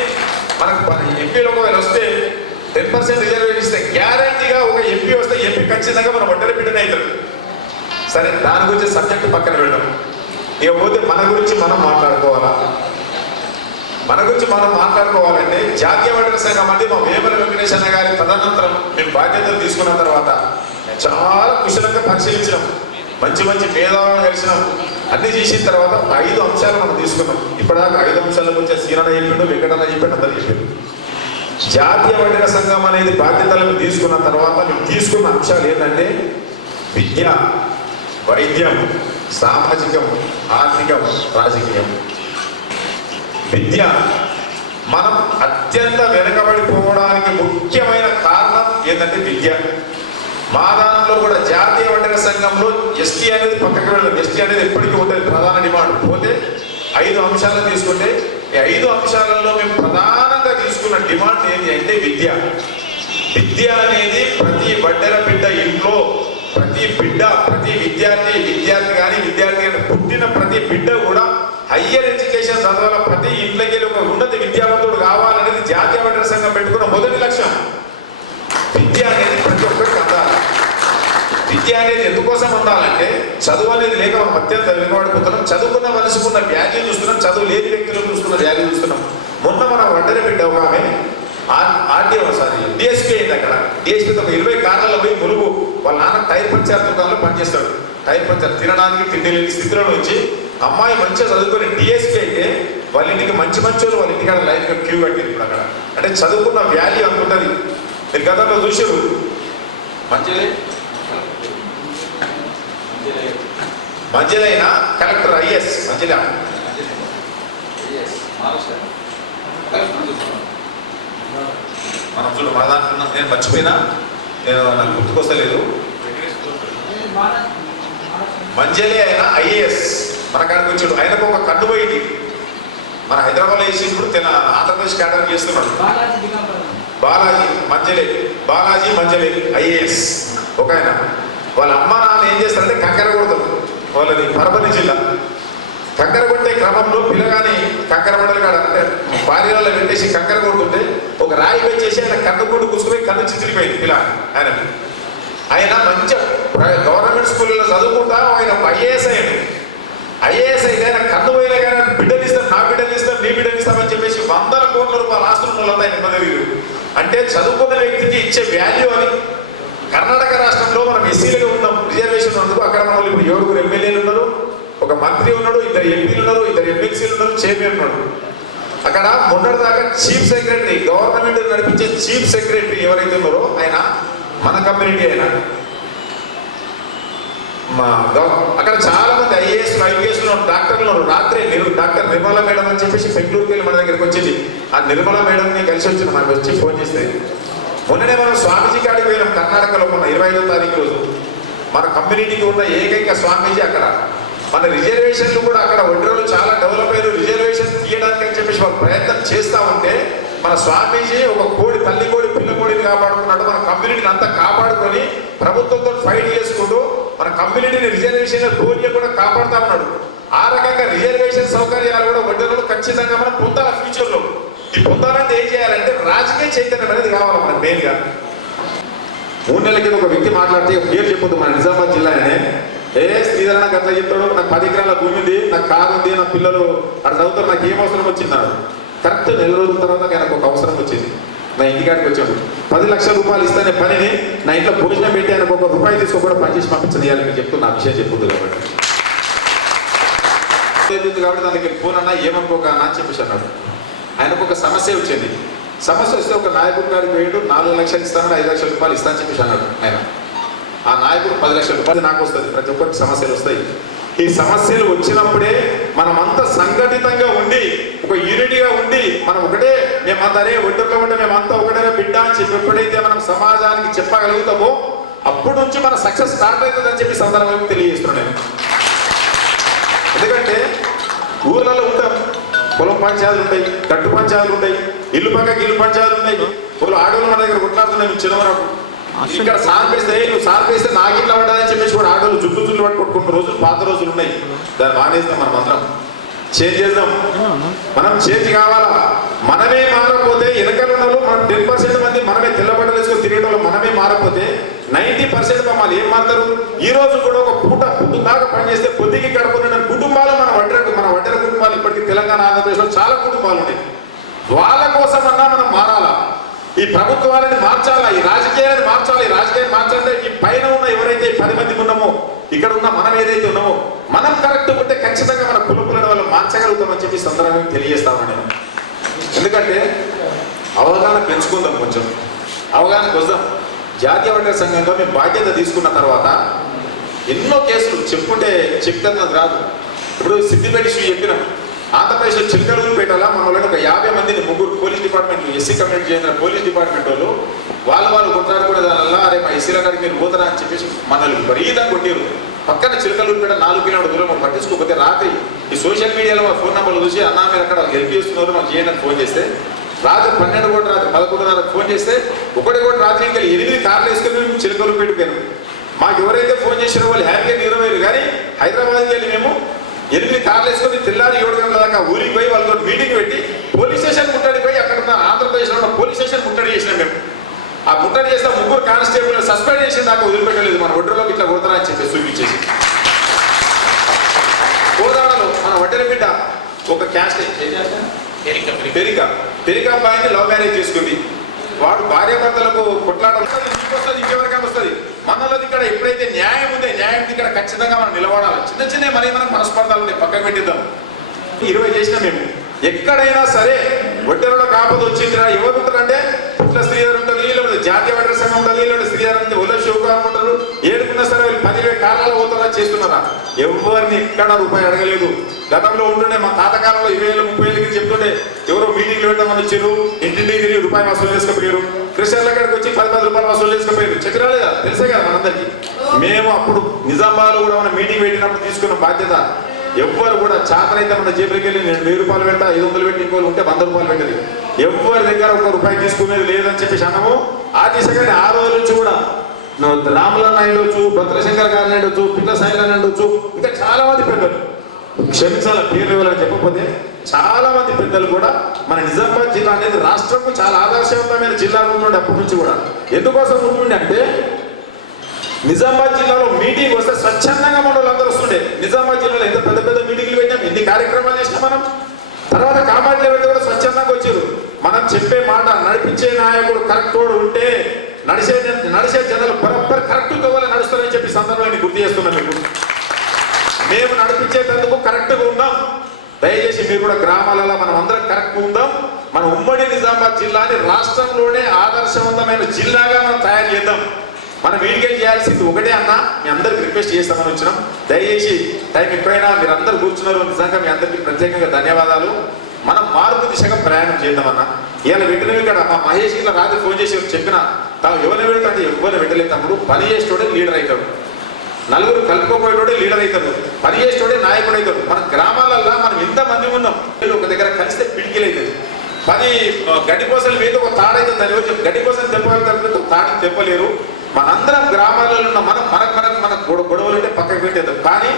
మనకు ఎంపీలు ఒకవేళ వస్తే 10% రిజర్వేషన్ ఇస్తే గ్యారంటీగా ఒక ఎంపీ వస్తే ఎంపీ ఖచ్చితంగా మనం ఒడ్డర బిడ్డనే అవుతారు. సరే, దాని గురించి సబ్జెక్టు పక్కన పెట్టడం. ఇకపోతే మన గురించి మనం మాట్లాడుకోవాలా? మన గురించి మనం మాట్లాడుకోవాలంటే జాతీయ ఒడ్డర సంఘం అంటే మా వేమల వెంకటేష్ అన్న గారి తదనంతరం మేము బాధ్యతలు తీసుకున్న తర్వాత చాలా కుశలంగా పరిశీలించినాం, మంచి మేధావులను కలిసినాం, అన్ని చేసిన తర్వాత 5 అంశాలు మనం తీసుకున్నాం. ఇప్పటిదాకా 5 అంశాల గురించి సీనన్న చెప్పిండు, వెంకటన్న చెప్పిండు, అందరు చెప్పిండు. జాతీయ ఒడ్డర సంఘం అనేది బాధ్యతలను తీసుకున్న తర్వాత మేము తీసుకున్న అంశాలు ఏంటంటే విద్య, వైద్యం, సామాజికం, ఆర్థికం, రాజకీయం. విద్య మనం అత్యంత వెనుకబడిపోవడానికి ముఖ్యమైన కారణం ఏంటంటే విద్య. మా దాంట్లో కూడా జాతీయ ఒడ్డర సంఘంలో ఎస్టీ అనేది పక్కకి వెళ్ళదు. ఎస్టీ అనేది ఎప్పటికీ ఉంటుంది ప్రధాన డిమాండ్. పోతే 5 అంశాలను తీసుకుంటే ఈ 5 అంశాలలో మేము ప్రధానంగా తీసుకున్న డిమాండ్ ఏంటి అంటే విద్య. విద్య అనేది ప్రతి ఒడ్డర బిడ్డ ఇంట్లో ప్రతి విద్యార్థి కానీ పుట్టిన ప్రతి బిడ్డ కూడా హయ్యర్ ఎడ్యుకేషన్ చదవాల, ప్రతి ఇంట్లోకి ఒక ఉన్నత విద్యావంతుడు కావాలనేది జాతీయ ఒడ్డర సంఘం పెట్టుకున్న మొదటి లక్ష్యం. విద్య అనేది ప్రతి ఒక్కరికి అందాలి. విద్య అనేది ఎందుకోసం అందాలంటే చదువు అనేది లేక మనం అత్యంత వెనుకబడిపోతున్నాం. చదువుకున్న మనిషికున్న వాల్యూ చూస్తున్నాం, చదువు లేని వ్యక్తులకు చూస్తున్న వాల్యూ చూస్తున్నాం. మొన్న మనం ఒడ్డర బిడ్డ ఒక ఆమె డిఎస్పీ అయింది. అక్కడ డిఎస్పీతో ఒక 20 కార్లలో పోయి ములుగు వాళ్ళ నాన్న టైర్ పంచర్ దుకాణంలో పనిచేస్తాడు. టైర్ పంచర్ తినడానికి తిండి లేని స్థితిలో నుంచి అమ్మాయి మంచిగా చదువుకొని డిఎస్పీ అయితే వాళ్ళ ఇంటికి మంచి వాళ్ళు వాళ్ళ ఇంటికాడ లైన్గా క్యూ కట్టింది. ఇప్పుడు అక్కడ అంటే చదువుకున్న వాల్యూ అంత ఉంటుంది. మీరు గతంలో చూసారు మంచిలైనా కలెక్టర్ ఐఎస్ మంచిగా మనం చూడు మన దాంట్లో నేను మర్చిపోయినా, నాకు గుర్తుకొస్తలేదు. మంజలే అయినా ఐఏఎస్ మన కాడికి వచ్చాడు. ఆయనకు ఒక కన్ను పోయింది. మన హైదరాబాద్లో వేసినప్పుడు ఆంధ్రప్రదేశ్ క్యాడర్ చేస్తున్నాడు. బాలాజీ మంజలే ఐఏఎస్ ఒక ఆయన. వాళ్ళ అమ్మ నాన్న ఏం చేస్తారంటే కంకర కొడతారు. వాళ్ళది పరపతి జిల్లా. కంకర కొట్టే క్రమంలో పిల్లగాని కంకర మండలి కాడ అంటే భార్యలో పెట్టేసి కంకర కొడుతుంటే ఒక రాయి వచ్చేసి ఆయన కన్ను కొట్టు కూసుకుపోయి కన్ను చితిరిపోయింది పిల్ల ఆయన మంచిగా గవర్నమెంట్ స్కూల్లో చదువుకుంటా ఆయన ఐఏఎస్ అయ్యాడు. ఐఏఎస్ అయితే ఆయన కన్ను పోయినా కానీ బిడ్డనిస్తాం, నా బిడ్డనిస్తాం, నీ బిడ్డనిస్తామని చెప్పేసి 100 కోట్ల రూపాయలు ఆస్తులు వాళ్ళంతా ఆయన ఇవ్వలేదు. అంటే చదువుకున్న వ్యక్తికి ఇచ్చే వాల్యూ అని. కర్ణాటక రాష్ట్రంలో మనం ఎస్సీలుగా ఉన్నాం, రిజర్వేషన్ ఉన్నందుకు అక్కడ మనం ఇప్పుడు 7 ఎమ్మెల్యేలు ఉన్నారు, ఒక మంత్రి ఉన్నాడు, 2 ఎంపీలు ఉన్నారు, 2 ఎమ్మెల్సీలు ఉన్నారు, చైర్మన్ ఉన్నాడు. అక్కడ మొన్నటిదాకా చీఫ్ సెక్రటరీ, గవర్నమెంట్ నడిపించే చీఫ్ సెక్రటరీ ఎవరైతే ఉన్నారో ఆయన మన కమ్యూనిటీ అయినా అక్కడ చాలా మంది ఐఏఎస్ ఐపీఎస్ డాక్టర్లు ఉన్నారు. రాత్రి డాక్టర్ నిర్మల మేడం అని చెప్పేసి బెంగళూరుకి వెళ్ళి మన దగ్గరికి వచ్చింది. ఆ నిర్మల మేడంని కలిసి వచ్చిన మనకు వచ్చి ఫోన్ చేస్తే మొన్ననే మనం స్వామీజీ కాడికి పోయినాం కర్ణాటకలో. మొన్న 25వ తారీఖు రోజు మన కమ్యూనిటీకి ఉన్న ఏకైక స్వామీజీ అక్కడ. మన రిజర్వేషన్లు కూడా అక్కడ ఒడ్డరలు చాలా డెవలప్ అయ్యారు. రిజర్వేషన్ తీయడానికి అని చెప్పేసి వాళ్ళు ప్రయత్నం చేస్తూ ఉంటే మన స్వామీజీ ఒక కోడి, తల్లి కోడి, పిల్ల కోడిని కాపాడుకున్నట్టు మన కమ్యూనిటీని అంతా కాపాడుకొని ప్రభుత్వంతో ఫైట్ చేసుకుంటూ మన కమ్యూనిటీని రిజర్వేషన్ గోల్ని కూడా కాపాడుతూ ఉన్నాడు. ఆ రకంగా రిజర్వేషన్ సౌకర్యాలు కూడా ఒడ్డరలు ఖచ్చితంగా మనం పొందాలి ఫ్యూచర్లో. ఈ పొందాలంటే ఏం చేయాలంటే రాజకీయ చైతన్యం అనేది కావాలి మనకు మెయిన్గా. 3 నెలల కింద ఒక వ్యక్తి మాట్లాడితే పేరు చెప్పొద్దు, మన నిజామాబాద్ జిల్లానే. శ్రీధరణ గట్లా చెప్తాడు, నాకు 10 ఎకరాల భూమి ఉంది, నాకు కారు ఉంది, నా పిల్లలు అక్కడ చదువుతారు, నాకు ఏం అవసరం వచ్చింది. కరెక్ట్ 4 రోజుల తర్వాత ఆయనకు ఒక అవసరం వచ్చింది. నా ఇంటికాడికి వచ్చాడు. 10 లక్షల రూపాయలు ఇస్తానే పనిని నా ఇంట్లో భోజనం పెట్టి ఆయనకు ₹1 తీసుకోకుండా పనిచేసి పంపించండి. మీకు చెప్తున్నా విషయం చెప్పుద్దు కాబట్టి దానికి ఫోన్ అన్నా ఏమనుకోక అని చెప్పేసి అన్నాడు. ఆయనకు ఒక సమస్య వచ్చింది. సమస్య వస్తే ఒక నాయకుడి గారికి పోయాడు. 4 లక్షలు ఇస్తాను, 5 లక్షల రూపాయలు ఇస్తానని చెప్పేసి అన్నాడు ఆయన. ఆ నాయకుడు 10 లక్షల రూపాయలు నాకు వస్తుంది. ప్రతి ఒక్కరికి సమస్యలు వస్తాయి. ఈ సమస్యలు వచ్చినప్పుడే మనమంతా సంఘటితంగా ఉండి ఒక యూనిటీగా ఉండి మనం ఒకటే, మేమంతా ఒడ్డులో ఉంటే మేమంతా ఒకటే బిడ్డ అని చెప్పి ఎప్పుడైతే మనం సమాజానికి చెప్పగలుగుతామో అప్పటి నుంచి మన సక్సెస్ స్టార్ట్ అవుతుందని చెప్పి సందర్భంగా తెలియజేస్తున్నాను నేను. ఎందుకంటే ఊర్లలో ఉంటాం, పొలం పంచాయతీలు ఉంటాయి, కట్టు పంచాయతీలు ఉంటాయి, ఇల్లు పక్కకి ఇల్లు పంచాయతీలు ఉంటాయి. వాళ్ళు ఆడవాళ్ళు మన దగ్గర కొట్లాడుతున్నాయి చిన్నవరకు. ఇక్కడ సార్పేస్తే నువ్వు సార్పేస్తే నాకు ఇట్లా పడ్డాదని చెప్పేసి కూడా ఆడవాళ్ళు జుట్టు పట్టుకుంటున్న రోజులు పాత రోజులు ఉన్నాయి. దాన్ని మానేస్తాం మనం అందరం, చేంజ్ చేద్దాం. మనం చేంజ్ కావాలా. మనమే మారకపోతే వెనకాల మనం 10% మంది మనమే తెల్లబట్టలు వేసుకొని తిరిగేటోళ్ళు మనమే మారకపోతే 90% మమ్మల్ని ఏం మారుతారు? ఈ రోజు కూడా ఒక పూట పొద్దుదాకా పనిచేస్తే పొద్దుకి గడపడిన కుటుంబాలు మన వడ్డర కుటుంబాలు ఇప్పటికీ తెలంగాణ ఆంధ్రప్రదేశ్లో చాలా కుటుంబాలు ఉన్నాయి. వాళ్ళ కోసమన్నా మనం మారాలా. ఈ ప్రభుత్వాలని మార్చాలా, ఈ రాజకీయాలను మార్చాలి. ఈ రాజకీయాన్ని మార్చాలంటే ఈ పైన ఉన్న ఎవరైతే 10 మంది ఉన్నామో, ఇక్కడ ఉన్న మనం ఏదైతే ఉన్నామో మనం కరెక్ట్ ఉంటే ఖచ్చితంగా మన కులపులను వాళ్ళు మార్చగలుగుతామని చెప్పి సందర్భంగా తెలియజేస్తామని నేను. ఎందుకంటే అవగాహన పెంచుకుందాం, కొంచెం అవగాహనకు వద్దాం. జాతీయ వడ్డర సంఘంగా మేము బాధ్యత తీసుకున్న తర్వాత ఎన్నో కేసులు చెప్తే రాదు. ఇప్పుడు సిద్దిపేట ఇష్యూ చెప్పినాం. ఆంధ్రప్రదేశ్లో చిలకలూరుపేటలో మన వాళ్ళని ఒక 50 మందిని 3 పోలీస్ డిపార్ట్మెంట్ ఎస్సీ కమ్యూనిటీ చెందిన పోలీస్ డిపార్ట్మెంట్ వాళ్ళు కొట్లాడుకునే దానివల్ల అరే మా ఎస్సీల గారికి మీరు పోతారా అని చెప్పేసి మనల్ని విపరీతంగా కొట్టారు. పక్కన చిలకలూరుపేట 4 కిలోమీటర్ల దూరం మనం పట్టించుకోకపోతే రాత్రి ఈ సోషల్ మీడియాలో మా ఫోన్ నెంబర్లు చూసి అన్నా మీరు అక్కడ హెల్ప్ చేస్తున్నారు మాకు చేయండి ఫోన్ చేస్తే రాత్రి 12 కోటి రాత్రి 11:30 ఫోన్ చేస్తే 1 కోటి రాత్రి ఇంకా 8 కార్లు వేసుకుని మేము చిలకలూరుపేటకు పోయాము. మాకు ఎవరైతే ఫోన్ చేసినా వాళ్ళు హ్యాపీగా నిరవేరు. కానీ హైదరాబాద్కి వెళ్ళి మేము 8 కార్లు వేసుకొని తెల్లారి 7 గంటల దాకా ఊరికి పోయి వాళ్ళతో మీటింగ్ పెట్టి పోలీస్ స్టేషన్ ముట్టడి పోయి అక్కడ ఉన్న ఆంధ్రప్రదేశ్లో ఉన్న పోలీస్ స్టేషన్ ముట్టడి చేసినాం మేము. ఆ ముట్టడి చేస్తే 3 కానిస్టేబుల్ సస్పెండ్ చేసిన దాకా వదిలిపెట్టలేదు. మన ఒడ్డలోకి ఇట్లా పోతారా అని చెప్పి చూపించేసి కోదాడలో మన వడ్డెల బిడ్డ ఒక క్యాస్ట్ పెరిక అబ్బాయిని లవ్ మ్యారేజ్ చేసుకుంది. వాడు భార్యాభర్తలకు కొట్లాట వస్తుంది, ఇంకొస్తుంది, ఇంకెవరికైనా వస్తుంది. మనలో ఇక్కడ ఎప్పుడైతే న్యాయం ఉందో న్యాయం ఇక్కడ ఖచ్చితంగా మనం నిలబడాలి. చిన్న మనకు మనస్పర్ధాలు ఉన్నాయి, పక్కన పెట్టిద్దాం. 20 చేసినా మేము ఎక్కడైనా సరే వడ్డెలలో కాకపోతే వచ్చిందిరా ఎవరు ఉంటారంటే పుట్ల శ్రీధర్ ఉంటుంది, లేకపోతే జాతీయ వడ్డర సంఘం ఉంటుంది, లేకపోతే శ్రీధర్ అంటే ఒళ్ళ శివకుమార్ ఉంటారు. ఏడుకున్నా సరే వీళ్ళు 10,000 కాలాలు పోతారా చేస్తున్నారా? ఎవరిని ఎక్కడ రూపాయి అడగలేదు. గతంలో ఉంటుండే మా తాతకాలంలో 20,000 30,000 చెప్తుండే ఎవరో మీటింగ్లు పెట్టామని వచ్చారు, ఇంటింటికి తిరిగి రూపాయి వసూలు చేసుకుపోయారు. క్రిస్టియన్ల కాడికి వచ్చి 10 రూపాయలు వసూలు చేసుకుపోయారు. చెప్పిరాలే కదా, తెలుసే కదా మనందరికీ. మేము అప్పుడు నిజామాబాద్లో కూడా మన మీటింగ్ పెట్టినప్పుడు తీసుకున్న బాధ్యత ఎవ్వరు కూడా చాతనైతే మన జేబులకి వెళ్ళి నేను 1000 రూపాయలు పెడతా 500 పెట్టి ఇంకోళ్ళు ఉంటే 100 రూపాయలు పెట్టదు. ఎవరి దగ్గర 1 రూపాయి తీసుకునేది లేదని చెప్పేసి అన్నాము. ఆ దిశగానే ఆ రోజు నుంచి కూడా రాములన్న ఉండొచ్చు, భద్రశంకర్ గారిని ఉండొచ్చు, పిల్ల సాయిలని ఉండొచ్చు, ఇంకా చాలా మంది పెద్దలు, క్షమించాల పేర్లు ఇవ్వాలని చెప్పకపోతే చాలా మంది పెద్దలు కూడా మన నిజామాబాద్ జిల్లా అనేది రాష్ట్రంకు చాలా ఆదర్శవంతమైన జిల్లా ఉంటుండే అప్పటి నుంచి కూడా. ఎందుకోసం ఉంటుండే అంటే నిజామాబాద్ జిల్లాలో మీటింగ్ వస్తే స్వచ్ఛందంగా మన వాళ్ళందరూ వస్తుండే. నిజామాబాద్ జిల్లాలో ఎంత పెద్ద మీటింగ్లు పెట్టాం, ఎన్ని కార్యక్రమాలు చేసినాం మనం. తర్వాత కామారెడ్డి పెడితే కూడా స్వచ్ఛందంగా వచ్చారు. మనం చెప్పే మాట నడిపించే నాయకుడు కరెక్ట్ ఉంటే నడిచే జనాలు బరబ్బర్ కరెక్ట్ కావాలి నడుస్తారని చెప్పి సందర్భాన్ని గుర్తు చేస్తున్నాం మీకు. మేము నడిపించేందుకు కరెక్ట్గా ఉందాం. దయచేసి మీరు కూడా గ్రామాలలో మనం అందరం కరెక్ట్గా ఉందాం. మన ఉమ్మడి నిజామాబాద్ జిల్లాని రాష్ట్రంలోనే ఆదర్శవంతమైన జిల్లాగా మనం తయారు చేద్దాం. మనం వీడికే చేయాల్సింది ఒకటే అన్న, మీ అందరికి రిక్వెస్ట్ చేస్తామని వచ్చినాం. దయచేసి టైం ఎక్కువైనా మీరు అందరు కూర్చున్నారు, నిజంగా మీ అందరికీ ప్రత్యేకంగా ధన్యవాదాలు. మనం మార్పు దిశగా ప్రయాణం చేద్దామన్నా. ఇవాళ వెంటనే ఇక్కడ మా మహేష్ ఇలా రాత్రి ఫోన్ చేసి చెప్పిన తాను ఎవరిని పెడతాడు, ఎవరిని పెట్టలేదు తమ్ముడు. పని చేసేటోడే లీడర్ అవుతాడు, నలుగురు కలుపుకోపోయేటోడే లీడర్ అవుతాడు, పని చేసేటోడే నాయకుడు అవుతాడు. మన గ్రామాలల్లో మనం ఎంతమంది ఉన్నాం, ఒక దగ్గర కలిస్తే పిడికిలు అవుతుంది. 10 గడ్డిపోసలు వేసి ఒక తాడైతుంది, దాని వచ్చి గడ్డిపోసలు తెప్పగలుగుతారు, తాడిని తెప్పలేరు. మనందరం గ్రామాలలో ఉన్న మన గొడవలు ఉంటే పక్కకు పెట్టేద్దాం. కానీ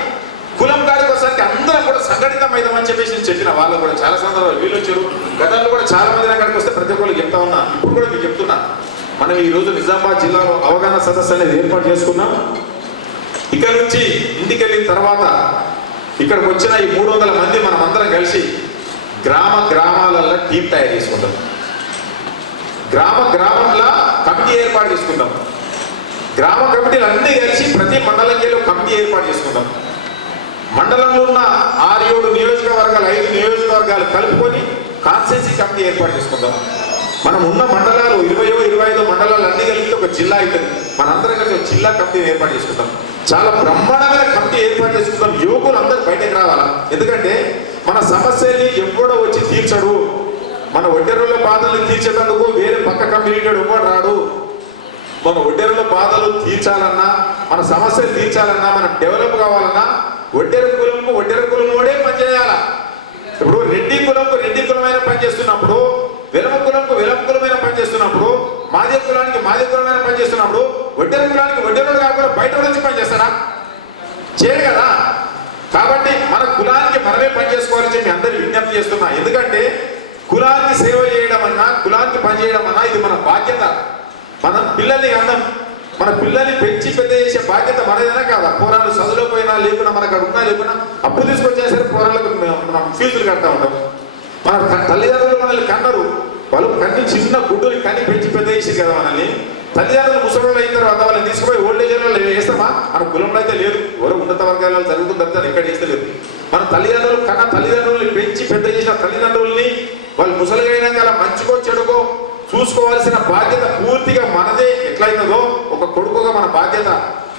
కులం కాడికి వచ్చేసరికి అందరం కూడా సంఘటితం అవుతామని చెప్పేసి నేను చెప్పిన వాళ్ళు కూడా చాలా సందర్భాలు వీళ్ళు వచ్చారు. గతంలో కూడా చాలా మంది కాడికి వస్తే ప్రతి ఒక్కరికి చెప్తా ఉన్నా, ఇప్పుడు కూడా మీకు చెప్తున్నా. మనం ఈ రోజు నిజామాబాద్ జిల్లాలో అవగాహన సదస్సు అనేది ఏర్పాటు చేసుకున్నాం. ఇక్కడ నుంచి ఇంటికి వెళ్ళిన తర్వాత ఇక్కడికి వచ్చిన ఈ 300 మంది మనం అందరం కలిసి గ్రామాలలో టీం తయారు చేసుకుంటాం. గ్రామంలో కమిటీ ఏర్పాటు చేసుకుంటాం. గ్రామ కమిటీలు అన్నీ కలిసి ప్రతి మండలంకి కమిటీ ఏర్పాటు చేసుకుంటాం. మండలంలో ఉన్న 6-7 నియోజకవర్గాలు 5 నియోజకవర్గాలు కలుపుకొని కాన్స్టిట్యూన్సీ కమిటీ ఏర్పాటు చేసుకుందాం. మనం ఉన్న మండలాలు 20-25 మండలాలు అన్ని కలిపితే ఒక జిల్లా అవుతుంది. మనందరం కలిసి ఒక జిల్లా కమిటీని ఏర్పాటు చేసుకుందాం. చాలా బ్రహ్మాండమైన కమిటీ ఏర్పాటు చేసుకుందాం. యువకులు అందరూ బయటకు రావాలా. ఎందుకంటే మన సమస్యల్ని ఎవడో వచ్చి తీర్చడు. మన ఒడ్డెరుల బాధల్ని తీర్చేటందుకు వేరే పక్క కమ్యూనిటీ ఎవడు రాడు. మన ఒడ్డెరుల బాధలు తీర్చాలన్నా, మన సమస్యలు తీర్చాలన్నా, మనం డెవలప్ కావాలన్నా ఒడ్డెరు కులముడే పనిచేయాల. ఇప్పుడు రెడ్డి కులమైన పని చేస్తున్నప్పుడు, వెలమ కులమైన పని చేస్తున్నప్పుడు, మాదిగ కులమైన పని చేస్తున్నప్పుడు, ఒడ్డెరు కులానికి ఒడ్డెరుడు కాకుండా బయట నుంచి పని చేస్తారా? చేయరు కదా. కాబట్టి మన కులానికి మనమే పని చేసుకోవాలని చెప్పి అందరూ విజ్ఞప్తి చేస్తున్నా. ఎందుకంటే కులానికి సేవ చేయడం అన్నా, కులానికి పని చేయడం అన్నా ఇది మన బాధ్యత. మనం మన పిల్లల్ని పెంచి పెద్ద చేసే బాధ్యత మనదేనా కాదా? పోరాళ్ళు చదువులో పోయినా లేకున్నా, మనకు అక్కడ ఉన్నా లేకున్నా అప్పు తీసుకొచ్చినా సరే పోరాళ్ళకు మనం ఫీజులు కడతా ఉంటాం. మన తల్లిదండ్రులు మనల్ని కన్నారు, వాళ్ళు కన్ని చిన్న గుడ్డుని కన్ని పెంచి పెద్ద చేసి కదా మనల్ని. తల్లిదండ్రులు ముసలి అయిన తర్వాత వాళ్ళని తీసుకుపోయి ఓల్డేజ్ ఏజ్లో వేస్తామా? మన కులంలో అయితే లేదు, ఎవరో ఉన్నత వర్గాలలో జరుగుతుంది తప్ప ఎక్కడ చేస్తలేదు. మన తల్లిదండ్రుల్ని పెంచి పెద్ద చేసిన తల్లిదండ్రుల్ని వాళ్ళు ముసలిగా అయినాక అలా మంచికో చెడుకో చూసుకోవాల్సిన బాధ్యత పూర్తిగా మనదే. ఎట్లయితుందో ఒక కొడుకుగా మన బాధ్యత,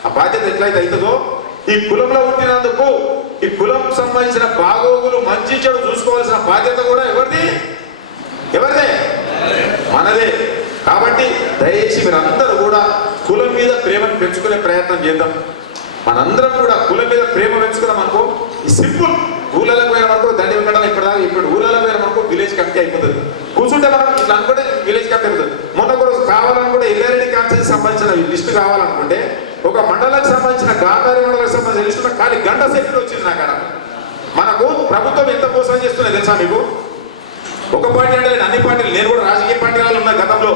ఆ బాధ్యత ఎట్లయితే అవుతుందో ఈ కులంలో పుట్టినందుకు ఈ కులం సంబంధించిన బాగోగులు మంచి చెడు చూసుకోవాల్సిన బాధ్యత కూడా ఎవరిదే? మనదే. కాబట్టి దయచేసి మీరందరూ కూడా కులం మీద ప్రేమను పెంచుకునే ప్రయత్నం చేద్దాం. మనందరం కూడా కులం మీద ప్రేమ పెంచుకున్నాం అనుకో, ఈ సింపుల్ ఊళ్ళలోకి పోయినామనుకో దండి వెంకటం ఇప్పుడు ఊళ్ళలో పోయినామనుకో విలేజ్ కమిటీ అయిపోతుంది. కూర్చుంటే మనం ఇట్లా అనుకుంటే విలేజ్ కమిటీ అయిపోతుంది. మొన్న కూడా కావాలనుకుంటే ఎల్లారెడ్డి కాన్స్టిట్యూన్సీ సంబంధించిన లిస్టు కావాలనుకుంటే ఒక మండలానికి సంబంధించిన గాంధారి మండలానికి సంబంధించిన లిస్టు ఖాళీ గంట సెకండ్ వచ్చింది నా కాడ. మనకు ప్రభుత్వం ఎంత మోసం చేస్తున్నది తెలుసా మీకు? ఒక పార్టీ అంటే అన్ని పార్టీలు, నేను కూడా రాజకీయ పార్టీ వాళ్ళు ఉన్నాయి గతంలో.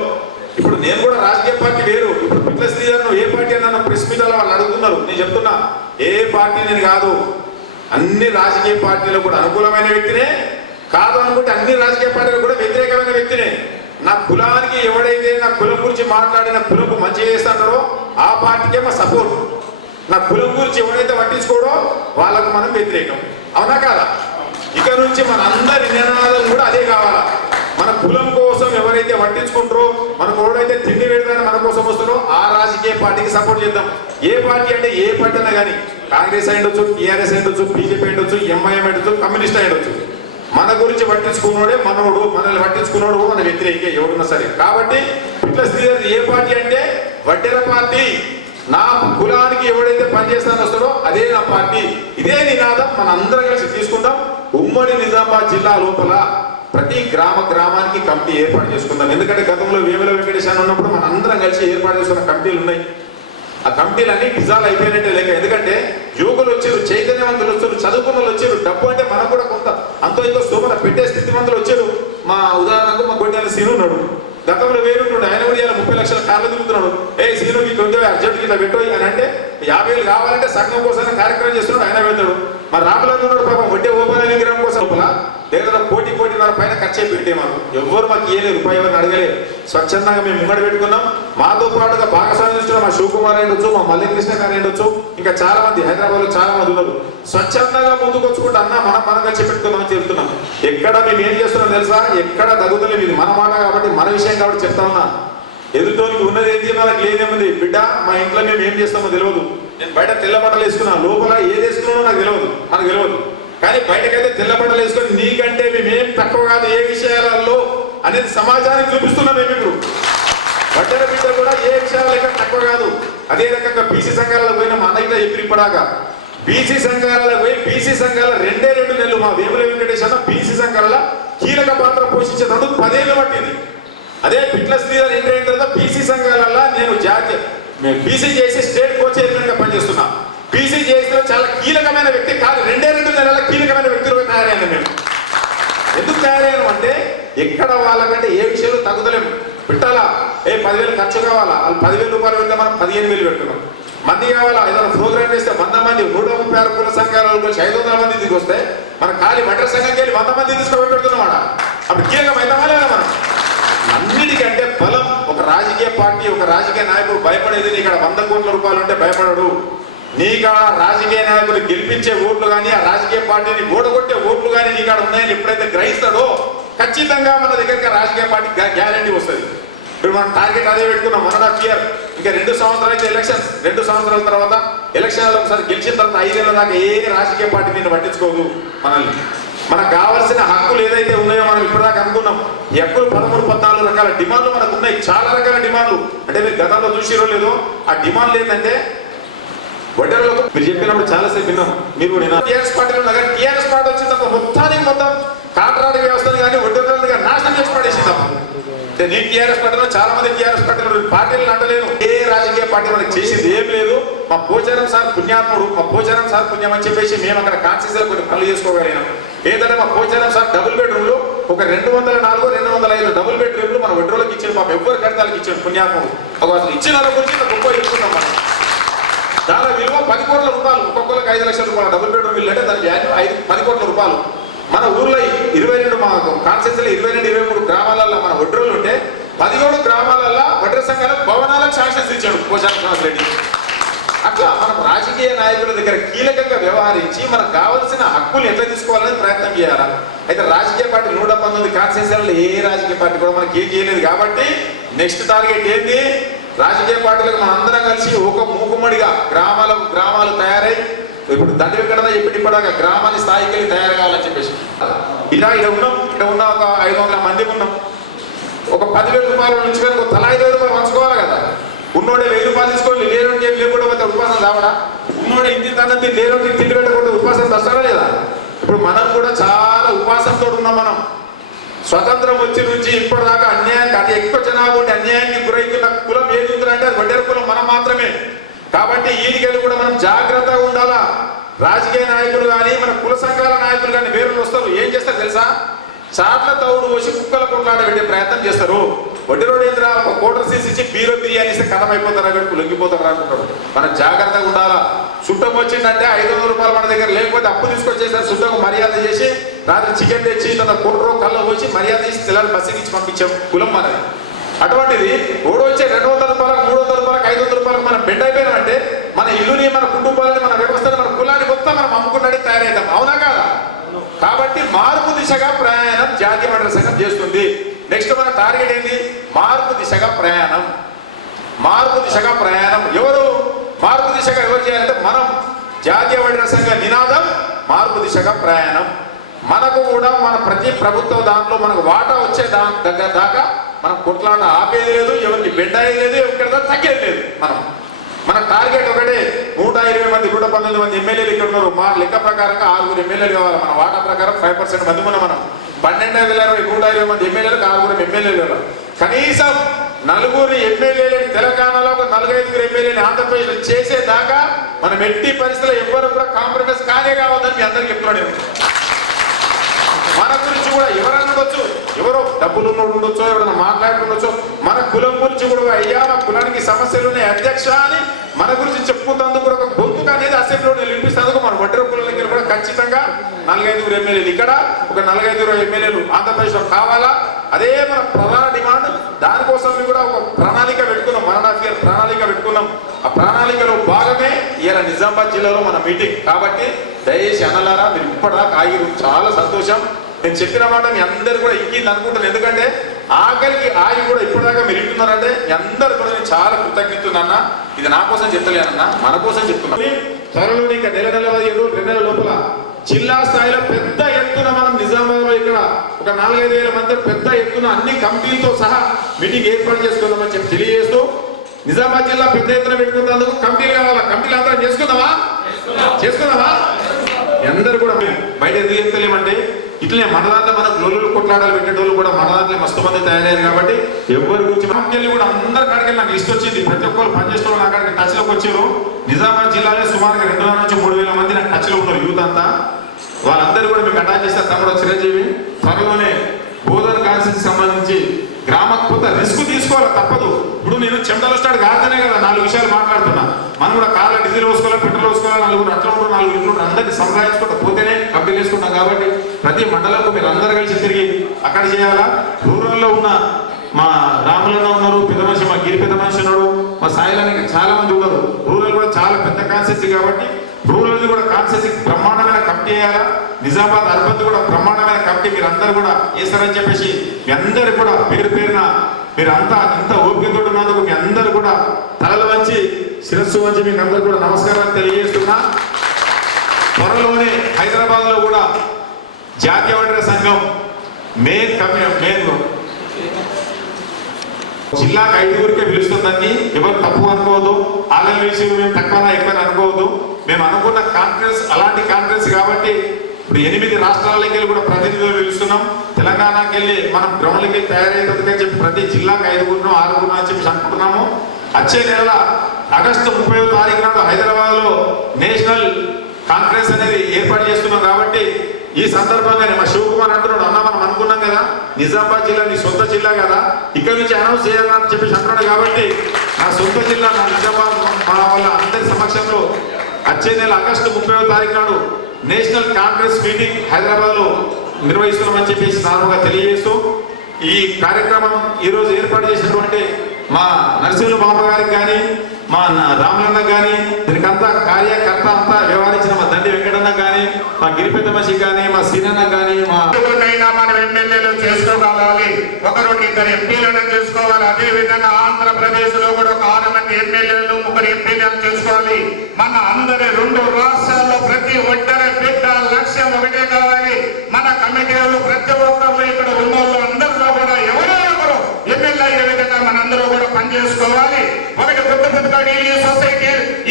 ఇప్పుడు నేను కూడా రాజకీయ పార్టీ వేరు. ఇప్పుడు పిట్ల శ్రీధర్ ఏ పార్టీ అన్నా ప్రెస్ మీట్లో వాళ్ళు అడుగుతున్నారు. నేను చెప్తున్నా ఏ పార్టీ నేను కాదు, అన్ని రాజకీయ పార్టీలు కూడా అనుకూలమైన వ్యక్తినే, కాదు అనుకుంటే అన్ని రాజకీయ పార్టీలు కూడా వ్యతిరేకమైన వ్యక్తినే. నా కులానికి ఎవడైతే నా కులం గురించి మాట్లాడిన కులంకు మంచి చేస్తాడో ఆ పార్టీకే మా సపోర్ట్. నా కులం గురించి ఎవడైతే పట్టించుకోడో వాళ్ళకు మనం వ్యతిరేకం. అవునా కాదా? ఇక నుంచి మన అందరి నినాదం కూడా అదే కావాలా. మన కులం కోసం ఎవరైతే పట్టించుకుంటారో, మనకు ఎవరైతే తిండి పెడతారని మన కోసం వస్తారో ఆ రాజకీయ పార్టీకి సపోర్ట్ చేద్దాం. ఏ పార్టీ అంటే ఏ పార్టీ అయినా కానీ, కాంగ్రెస్ అయ్యొచ్చు, టీఆర్ఎస్ అయ్యొచ్చు, బీజేపీ అయ్యొచ్చు, ఎంఐఎం అయ్యొచ్చు, కమ్యూనిస్ట్ అయ్యొచ్చు. మన గురించి పట్టించుకున్నోడే మనోడు, మనల్ని పట్టించుకున్నోడు మన వ్యతిరేకే ఎవరున్నా సరే. కాబట్టి ఇట్లా శ్రీధర్ ఏ పార్టీ అంటే వడ్డెర పార్టీ. నా కులానికి ఎవడైతే పనిచేస్తానో వస్తాడో అదే నా పార్టీ. ఇదే నినాదం మన అందరం కలిసి తీసుకుందాం. ఉమ్మడి నిజామాబాద్ జిల్లా లోపల ప్రతి గ్రామానికి కమిటీ ఏర్పాటు చేసుకుందాం. ఎందుకంటే గతంలో వేముల వెంకటేశ్వర ఉన్నప్పుడు మన అందరం కలిసి ఏర్పాటు చేసుకున్న కమిటీలు ఉన్నాయి. ఆ కమిటీలన్నీ డిజాల్వ్ అయిపోయినట్టే లేక. ఎందుకంటే యువకులు వచ్చారు, చైతన్యవంతులు వచ్చారు, చదువుకున్న వాళ్ళు వచ్చారు. డబ్బు అంటే మనకు కూడా కొంత అంతో ఇంతో స్తోమత పెట్టే స్థితిమంతులు వచ్చారు. మా ఉదాహరణకు మా గొడ్డెల సీను ఉన్నాడు, గతంలో వేరుంటుండే, ఆయన కూడా ఇలా 30 లక్షల కార్లు తిరుగుతున్నాడు. సీనుకి ఇట్లా అర్జెంట్కి ఇట్లా పెట్టు అని అంటే 50,000 కావాలంటే సంఘం కోసం కార్యక్రమం చేస్తున్నాడు, ఆయన వెళ్తాడు. మరి రామలంగా ఉన్నాడు పాపం వడ్డే ఓపెన్ విగ్రహం కోసం లోపల దగ్గర కోటిన్నర పైన ఖర్చు పెట్టే మాకు ఎవ్వరు మాకు ఏలేదు, రూపాయి ఎవరిని అడగలేదు. స్వచ్ఛందంగా మేము ముంగడ పెట్టుకున్నాం. మాతో పాటుగా భాగస్వామ్యం చేస్తున్న మా శివకుమార్ అయ్యొచ్చు, మా మల్లికృష్ణ గారు అయ్యొచ్చు, ఇంకా చాలా మంది హైదరాబాద్లో చాలా మంది ఉన్నారు. స్వచ్ఛందంగా ముందుకు వచ్చుకుంటూ అన్న మనం కలిసి పెట్టుకుందామని చెప్తున్నాం. ఎక్కడ మేము ఏం చేస్తున్నాం తెలుసా? ఎక్కడ తగ్గుతలేదు. ఇది మన మాట కాబట్టి మన విషయం కాబట్టి చెప్తా ఉన్నా. ఎదుటోనికి ఉన్నది ఏంటి, మనకు లేదేముంది. బిడ్డ మా ఇంట్లో మేము ఏం చేస్తామో తెలియదు. నేను బయట తెల్ల బట్టలు వేసుకున్నా, లోపల ఏది వేసుకున్నానో నాకు తెలియదు. కానీ బయటకైతే తెల్ల బట్టలు వేసుకొని నీకంటే మేమేం తక్కువ కాదు ఏ విషయాలలో అనేది సమాజానికి చూపిస్తున్నాం. మేము ఇప్పుడు వడ్డెర బిడ్డ కూడా ఏ విషయాలు తక్కువ కాదు. అదే రకంగా బీసీ సంఘాలలో పోయిన మా అన్నయ్య ఎప్పుడు బీసీ సంఘాలలో పోయి బీసీ సంఘాల 2 నెలలు మా వేముల వెంకటేశ్వర బీసీ సంఘాల కీలక పాత్ర పోషించేటప్పుడు 10 ఏళ్ళు పట్టింది. అదే పిట్ల శ్రీధర్ ఎంటర్ అయిన తర్వాత బీసీ సంఘాలలో నేను బీసీ చేసి స్టేట్ కో చైర్మన్ గా పనిచేస్తున్నా. బీసీ చేసిన చాలా కీలకమైన వ్యక్తి కాదు, 2 నెలల కీలకమైన వ్యక్తులుగా తయారైనా మేము. ఎందుకు తయారయ్యాను అంటే ఎక్కడ వాళ్ళకంటే ఏ విషయంలో తగ్గుతలేము. పెట్టాలా 10,000 ఖర్చు కావాలా, వాళ్ళు 10,000 రూపాయలు పెడితే మనం 15,000 పెడుతున్నాం. మంది కావాలా, ఏదైనా ప్రోగ్రామ్ చేస్తే 100 మంది 136 కుల సంఘాలలో కలిసి 500 మంది దిగి వస్తే మనం ఖాళీ వడ్డెర సంఘంకి వెళ్ళి 100 మంది తీసుకొని పెడుతున్నాం. అప్పుడు కీలకమైతామా లేదా? మనం అన్నిటికంటే బలం ఒక రాజకీయ పార్టీ, ఒక రాజకీయ నాయకుడు భయపడేది. ఇక్కడ 100 కోట్ల రూపాయలు ఉంటే భయపడడు. నీకాడ రాజకీయ నాయకులు గెలిపించే ఓట్లు కానీ, ఆ రాజకీయ పార్టీని ఓడగొట్టే ఓట్లు కానీ నీకాడ ఉన్నాయని ఎప్పుడైతే గ్రహిస్తాడో ఖచ్చితంగా మన దగ్గరికి రాజకీయ పార్టీ గ్యారంటీ వస్తుంది. ఇప్పుడు మనం టార్గెట్ అదే పెట్టుకున్నాం. 1.5 year, ఇంకా 2 సంవత్సరాలు అయితే ఎలక్షన్స్. 2 సంవత్సరాల తర్వాత ఎలక్షన్లో ఒకసారి గెలిచిన తర్వాత 5 ఏళ్ళ దాకా ఏ రాజకీయ పార్టీ నిన్ను పట్టించుకోదు. మనకు కావాల్సిన హక్కులు ఏదైతే ఉన్నాయో మనం ఇప్పటిదాకా అనుకున్నాం. ఈ హక్కులు 13-14 రకాల డిమాండ్లు మనకు ఉన్నాయి. చాలా రకాల డిమాండ్లు. అంటే మీరు గతంలో చూసిరో లేదో ఆ డిమాండ్ ఏంటంటే వడ్డీలకు మీరు చెప్పినప్పుడు చాలాసేపు విన్నాం. మీరు కూడా టీఆర్ఎస్ పార్టీలో ఉన్నా కానీ టీఆర్ఎస్ పార్టీ వచ్చిన తర్వాత మొత్తం కాంట్రాక్ట్ వ్యవస్థను కానీ వడ్డీలను కానీ నాశనం చేసి పడేసిందాం. అంటే నేను టీఆర్ఎస్ పార్టీలో చాలా మంది టీఆర్ఎస్ పార్టీలు అంటలేను. ఏ రాజకీయ పార్టీ మనకి చేసింది ఏం లేదు. మా పోచారం సార్ పుణ్యాత్ముడు, మా పోచారం సార్ పుణ్యం అని చెప్పేసి మేము అక్కడ కాన్స్టిట్యూన్సీలో కొన్ని పనులు చేసుకోగలిగినాం. ఏంటంటే మా పోచారం సార్ డబుల్ బెడ్రూమ్లు ఒక 204, 205 డబుల్ బెడ్రూమ్లు మన వడ్డీలకు ఇచ్చాడు. పాపం ఎవ్వరు కడతాలకు ఇచ్చాడు పుణ్యాత్ముడు. ఒక అసలు ఇచ్చిన వాళ్ళ గురించి గొప్ప చెప్పుకున్నాం మనం. దాని విలువ 10 కోట్ల రూపాయలు. ఒక్కొక్కరికి 5 లక్షల రూపాయలు డబుల్ బెడ్రూమ్ ఇల్లు అంటే దాని వాల్యూ 10 కోట్ల రూపాయలు. మన ఊర్లో 22 మా కాన్స్టిట్యూన్సీలో 22, 23 గ్రామాలలో మన వడ్రోలు ఉంటే 17 గ్రామాలలో వడ్ర సంఘాల భవనాలకు శాంక్షన్స్ ఇచ్చాడు పోచారం శ్రీనివాస్ రెడ్డి. అట్లా మనం రాజకీయ నాయకుల దగ్గర కీలకంగా వ్యవహరించి మనకు కావాల్సిన హక్కులు ఎట్లా తీసుకోవాలని ప్రయత్నం చేయాలా. అయితే రాజకీయ పార్టీ 119 కాన్స్టిట్యూన్సీలలో ఏ రాజకీయ పార్టీ కూడా మనకి ఏం చేయలేదు. కాబట్టి నెక్స్ట్ టార్గెట్ ఏంది? రాజకీయ పార్టీలకు మనం అందరం కలిసి ఒక మూకుమ్మడిగా గ్రామాలు తయారై ఇప్పుడు దండి వెంకటన్న చెప్పి ఇప్పటిదాకా గ్రామాన్ని స్థాయికి వెళ్ళి తయారు కావాలని చెప్పేసి ఇక్కడ ఉన్న ఒక 500 మంది ఉన్నాం. ఒక 10,000 రూపాయల నుంచి ఒక తలా 5,000 రూపాయలు పంచుకోవాలి కదా. ఉన్నోడే 1000 రూపాయలు తీసుకోండి, లేనోడికి ఏం లేకుండా పోతే ఉపాసం రావడా? ఉన్నోడే ఇంటి తనది లేనోడికి తిండి పెట్టకపోతే ఉపాసం వస్తాడా లేదా? ఇప్పుడు మనం కూడా చాలా ఉపాసంతో ఉన్నాం. మనం స్వతంత్రం వచ్చి నుంచి ఇప్పటిదాకా అన్యాయానికి అతి ఎక్కువ జనాభా ఉండి అన్యాయానికి గురైతున్న కులం ఏది ఉందంటే అది వడ్డేర కులం మనం మాత్రమే. కాబట్టి ఈడికెళ్ళి కూడా మనం జాగ్రత్తగా ఉండాలా. రాజకీయ నాయకులు కానీ మన కుల సంఘాల నాయకులు కానీ వేరులు వస్తారు. ఏం చేస్తారు తెలుసా? చాట్ల తౌడు వచ్చి కుక్కల కొట్లాడ పెట్టే ప్రయత్నం చేస్తారు. వడ్డీ రోడ్ ఏంద్రా ఒక కోటర్ సీస్ ఇచ్చి బీరో బిర్యానీ ఇస్తే కథం అయిపోతారు, అక్కడికి లొంగిపోతారు అనుకుంటాడు. మనం జాగ్రత్తగా ఉండాలా. చుట్టం వచ్చిందంటే 500 రూపాయలు మన దగ్గర లేకపోతే అప్పు తీసుకొచ్చేసారి చుట్టకు మర్యాద చేసి రాత్రి చికెన్ తెచ్చి తన కోటరో కళ్ళ వచ్చి మర్యాద చేసి తెల్లారి బస్సుకి ఇచ్చి పంపించాం కులం మనది. అటువంటిది ఓడు వచ్చే 200 రూపాయలకు 300 రూపాయలకు 500 రూపాయలకు మనం బెండ్ అయిపోయినామంటే మన ఇల్లుని మన కుటుంబాలని మన వ్యవస్థని మన కులాన్ని మొత్తం మనం అమ్ముకున్నట్టు తయారవుతాం. అవునా కాదా? కాబట్టి మార్పు దిశగా ప్రయాణం జాతీయ వడ్డీర సంఘం చేస్తుంది. నెక్స్ట్ మన టార్గెట్ ఏంటి? మార్పు దిశగా ప్రయాణం. ఎవరు మార్పు దిశగా ఎవరు చేయాలంటే మనం. జాతీయ వడ్డీర సంఘ నినాదం మార్పు దిశగా ప్రయాణం. మనకు కూడా మన ప్రతి ప్రభుత్వ దాంట్లో మనకు వాటా వచ్చే దగ్గర దాకా మనం కొట్లాట ఆపేది లేదు, ఎవరికి బెండ్ అయ్యేది లేదు, ఎవరికి తగ్గేది లేదు. మన టార్గెట్ ఒకటే 120 మంది 119 మంది ఎమ్మెల్యేలు ఇక్కడ ఉన్నారు. మా లెక్క ప్రకారంగా 6 ఎమ్మెల్యేలు కావాలి. మన వాటా ప్రకారం 5% మంది ఉన్నాం. మనం 12,120 మంది ఎమ్మెల్యేలకు 6 ఎమ్మెల్యేలు కావాలి. కనీసం 4 ఎమ్మెల్యేలని తెలంగాణలో ఒక 45 ఎమ్మెల్యేని ఆంధ్రప్రదేశ్లో చేసేదాకా మనం ఎట్టి పరిస్థితుల్లో ఎవ్వరు కూడా కాంప్రమైజ్ కానే కావద్దని మీ అందరికి చెప్తున్నాడు. మన గురించి కూడా ఎవరన్నా ఉండొచ్చు, ఎవరో డబ్బులు ఉండొచ్చు, ఎవరైనా మాట్లాడుతుండొచ్చు. మన కులం గురించి కూడా అయ్యా మా కులానికి సమస్యలు ఉన్నాయి అధ్యక్ష అని మన గురించి చెప్పుకుంటందుకు కూడా ఒక గొంతుక అనేది అసెంబ్లీలో నిలిపిస్తేందుకు మన వడ్డీర కులాలకి కూడా ఖచ్చితంగా 45 ఎమ్మెల్యేలు ఇక్కడ, ఒక 45 ఎమ్మెల్యేలు ఆంధ్రప్రదేశ్లో కావాలా. అదే మన ప్రధాన డిమాండ్. దానికోసం కూడా ఒక ప్రణాళిక పెట్టుకున్నాం. 1.5 year ప్రణాళిక పెట్టుకున్నాం. ఆ ప్రణాళికలో భాగమే ఇలా నిజామాబాద్ జిల్లాలో మన మీటింగ్. కాబట్టి దయచేసి అన్నలారా మీరు ఇప్పటిదాకా ఆగిరు, చాలా సంతోషం. నేను చెప్పిన మాట మీ అందరు కూడా ఇంకింది అనుకుంటాను. ఎందుకంటే ఆఖరికి ఆగి కూడా ఇప్పటిదాకా మీరు ఇంటున్నారంటే మీ అందరు కూడా నేను చాలా కృతజ్ఞతన్నా. ఇది నా కోసం చెప్తలేనన్నా, మన కోసం చెప్తున్నాను. త్వరలో ఇంకా నెల 2 నెలల లోపల జిల్లా స్థాయిలో పెద్ద ఎత్తున మనం నిజామాబాద్ లో ఇక్కడ ఒక 4-5 వేల మంది పెద్ద ఎత్తున అన్ని కమిటీలతో సహా మీటింగ్ ఏర్పాటు చేసుకుందామని చెప్పి తెలియజేస్తూ, నిజామాబాద్ జిల్లా పెద్ద ఎత్తున పెట్టుకున్నందుకు కమిటీలు కావాలా. కమిటీలు అందరం చేసుకుందామా? అందరు కూడా బయట ఎందుకు చెప్తలేమంటే ఇట్లనే మన దాంట్లో మనకు నొల్లులు కొట్లాడాలు పెట్టేటోళ్ళు కూడా మన దాంట్లో మస్తు మంది తయారయ్యారు. కాబట్టి ఎవరి గురించి మనకెళ్ళి కూడా అందరి కాడికి నాకు లిస్ట్ వచ్చింది. ప్రతి ఒక్కరు పనిచేసిన వాళ్ళు నా కాడికి టచ్లోకి వచ్చారు. నిజామాబాద్ జిల్లాలో సుమారుగా 2,000 నుంచి 3,000 మంది నాకు టచ్లో ఉన్నారు. యూత్ అంతా వాళ్ళందరూ కూడా మీకు అటాచ్ చేస్తారు. తమ్ముడు చిరంజీవి త్వరలోనే బోధన కాన్స్టిట్యూన్సీకి సంబంధించి గ్రామకు కొంత రిస్క్ తీసుకోవాలి, తప్పదు. ఇప్పుడు నేను చెమటలు స్టార్ట్ కాదనే కదా 4 విషయాలు మాట్లాడుతున్నా. మనం కూడా కార్లో డీజిల్ పోసుకోవాలి, పెట్రోల్ పోసుకోవాలి, 4 అట్లా ఉంటారు, 4 ఇంట్లో అందరినీ సంపాదించుకుంటూ పోతేనే కంపెనీ వేసుకుంటాం. కాబట్టి ప్రతి మండలంలో మీరు అందరూ కలిసి తిరిగి అక్కడ చేయాలా. రూరల్లో ఉన్న మా రాములన్న ఉన్నారు, పెద్ద మనిషి మా గిరి పెద్ద మనిషి ఉన్నాడు, మా సాయిలని చాలా మంది ఉన్నారు. రూరల్ కూడా చాలా పెద్ద కాన్స్టిట్యూన్సీ కాబట్టి రూరల్ కూడా కాన్స్టిట్యూన్సీకి బ్రహ్మాండమైన కమిటీ వేయాలా. నిజామాబాద్ అర్బన్ కూడా బ్రహ్మాండమైన కమిటీ మీరు అందరూ కూడా వేస్తారని చెప్పేసి మీ అందరికి కూడా పేరున మీరంతా ఇంత ఓపికతో ఉన్నందుకు మీ అందరు కూడా తలలు వంచి శిరస్సు వంచి మీకు అందరు కూడా నమస్కారాలు తెలియజేస్తున్నా. త్వరలోనే హైదరాబాద్ లో కూడా జాతీయ వడ్డీర సంఘం మెయిన్ జిల్లాకు 5 పిలుస్తుందని ఎవరు తప్పు అనుకోవద్దు. ఆలయ విషయంలో మేము తక్కువ ఎక్కువ అనుకోవద్దు. మేము అనుకున్న కాన్ఫరెన్స్ అలాంటి కాన్ఫరెన్స్ కాబట్టి ఇప్పుడు 8 రాష్ట్రాలకి వెళ్ళి కూడా ప్రతినిధులు పిలుస్తున్నాం. తెలంగాణకి వెళ్ళి మనం గ్రౌండ్లకి తయారయ్యేందుకని చెప్పి ప్రతి జిల్లాకు 5 6 అని చెప్పి అనుకుంటున్నాము. వచ్చే నెల ఆగస్టు 30వ తారీఖు నాడు హైదరాబాద్లో నేషనల్ కాన్ఫరెన్స్ అనేది ఏర్పాటు చేస్తున్నాం. కాబట్టి ఈ సందర్భంగానే మా శివకుమార్ అంటున్నాడు, అన్న మనం అనుకున్నాం కదా నిజామాబాద్ జిల్లా నీ సొంత జిల్లా కదా, ఇక్కడ నుంచి అనౌన్స్ చేయాలని చెప్పి అంటున్నాడు. కాబట్టి నా సొంత జిల్లా నా నిజామాబాద్ మా వాళ్ళ అందరి సమక్షంలో వచ్చే నెల ఆగస్టు 30వ తారీఖు నాడు నేషనల్ కాన్ఫరెన్స్ మీటింగ్ హైదరాబాద్లో నిర్వహిస్తున్నామని చెప్పేసి నార్మల్గా తెలియజేస్తూ ఈ కార్యక్రమం ఈరోజు ఏర్పాటు చేసినటువంటి మా నరసింహ బాబు గారికి కానీ మా రామలన్న కానీ దీనికంతా కార్యకర్త అంతా వ్యవహరించిన మా దండి వెంకటన్న కానీ మా గిరిపెద్ద మనిషి కానీ మా సీనన్న కానీ మా మనం ఎమ్మెల్యేలు చేసుకోవాలి, 1-2 ఎంపీలను చేసుకోవాలి. అదే విధంగా ఆంధ్రప్రదేశ్ లో కూడా ఒక 6 మంది ఎమ్మెల్యేలు 3 ఎంపీలను చేసుకోవాలి. మన అందరి 2 రాష్ట్రాల్లో ప్రతి ఒక్కరి బిడ్డ లక్ష్యం ఒకటే కావాలి. మన కమిటీలు ప్రతి ఒక్కరు ఇక్కడ ఉన్న వాళ్ళు అందరిలో కూడా ఎవరో ఒకరు ఎమ్మెల్యే అయ్యే విధంగా మనందరూ కూడా పనిచేసుకోవాలి. ఒకటి గుర్తుపెట్టుకోండి,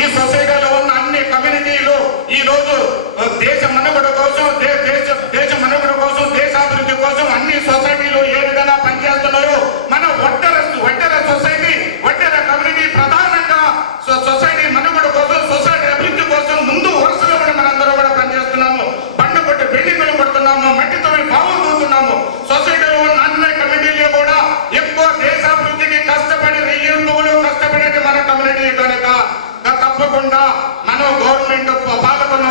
ఈ సొసైటీలో ఉన్న అన్ని కమ్యూనిటీలు ఈ రోజు దేశ మనుగడ కోసం దేశ మనుగడ కోసం దేశాభివృద్ధి కోసం అన్ని సొసైటీలు ఏ విధంగా పనిచేస్తున్నారు. మన ఒంటరి సొసైటీ ఒంటరి కమ్యూనిటీ ప్రధానంగా సొసైటీ మనుగడ కోసం సొసైటీ అభివృద్ధి కోసం ముందు వరుసలో కూడా మనందరూ కూడా పనిచేస్తున్నాము. బండ్లు కొట్టి బిల్డింగ్లు కొడుతున్నాము, మట్టితో బావులు చూస్తున్నాము. సొసైటీలో ఉన్న అన్ని కమ్యూనిటీలు కూడా ఎక్కువ దేశాభివృద్ధికి కష్టపడి కష్టపడేది మన కమ్యూనిటీ కనుక తప్పకుండా మనం గవర్నమెంట్ పాలకులను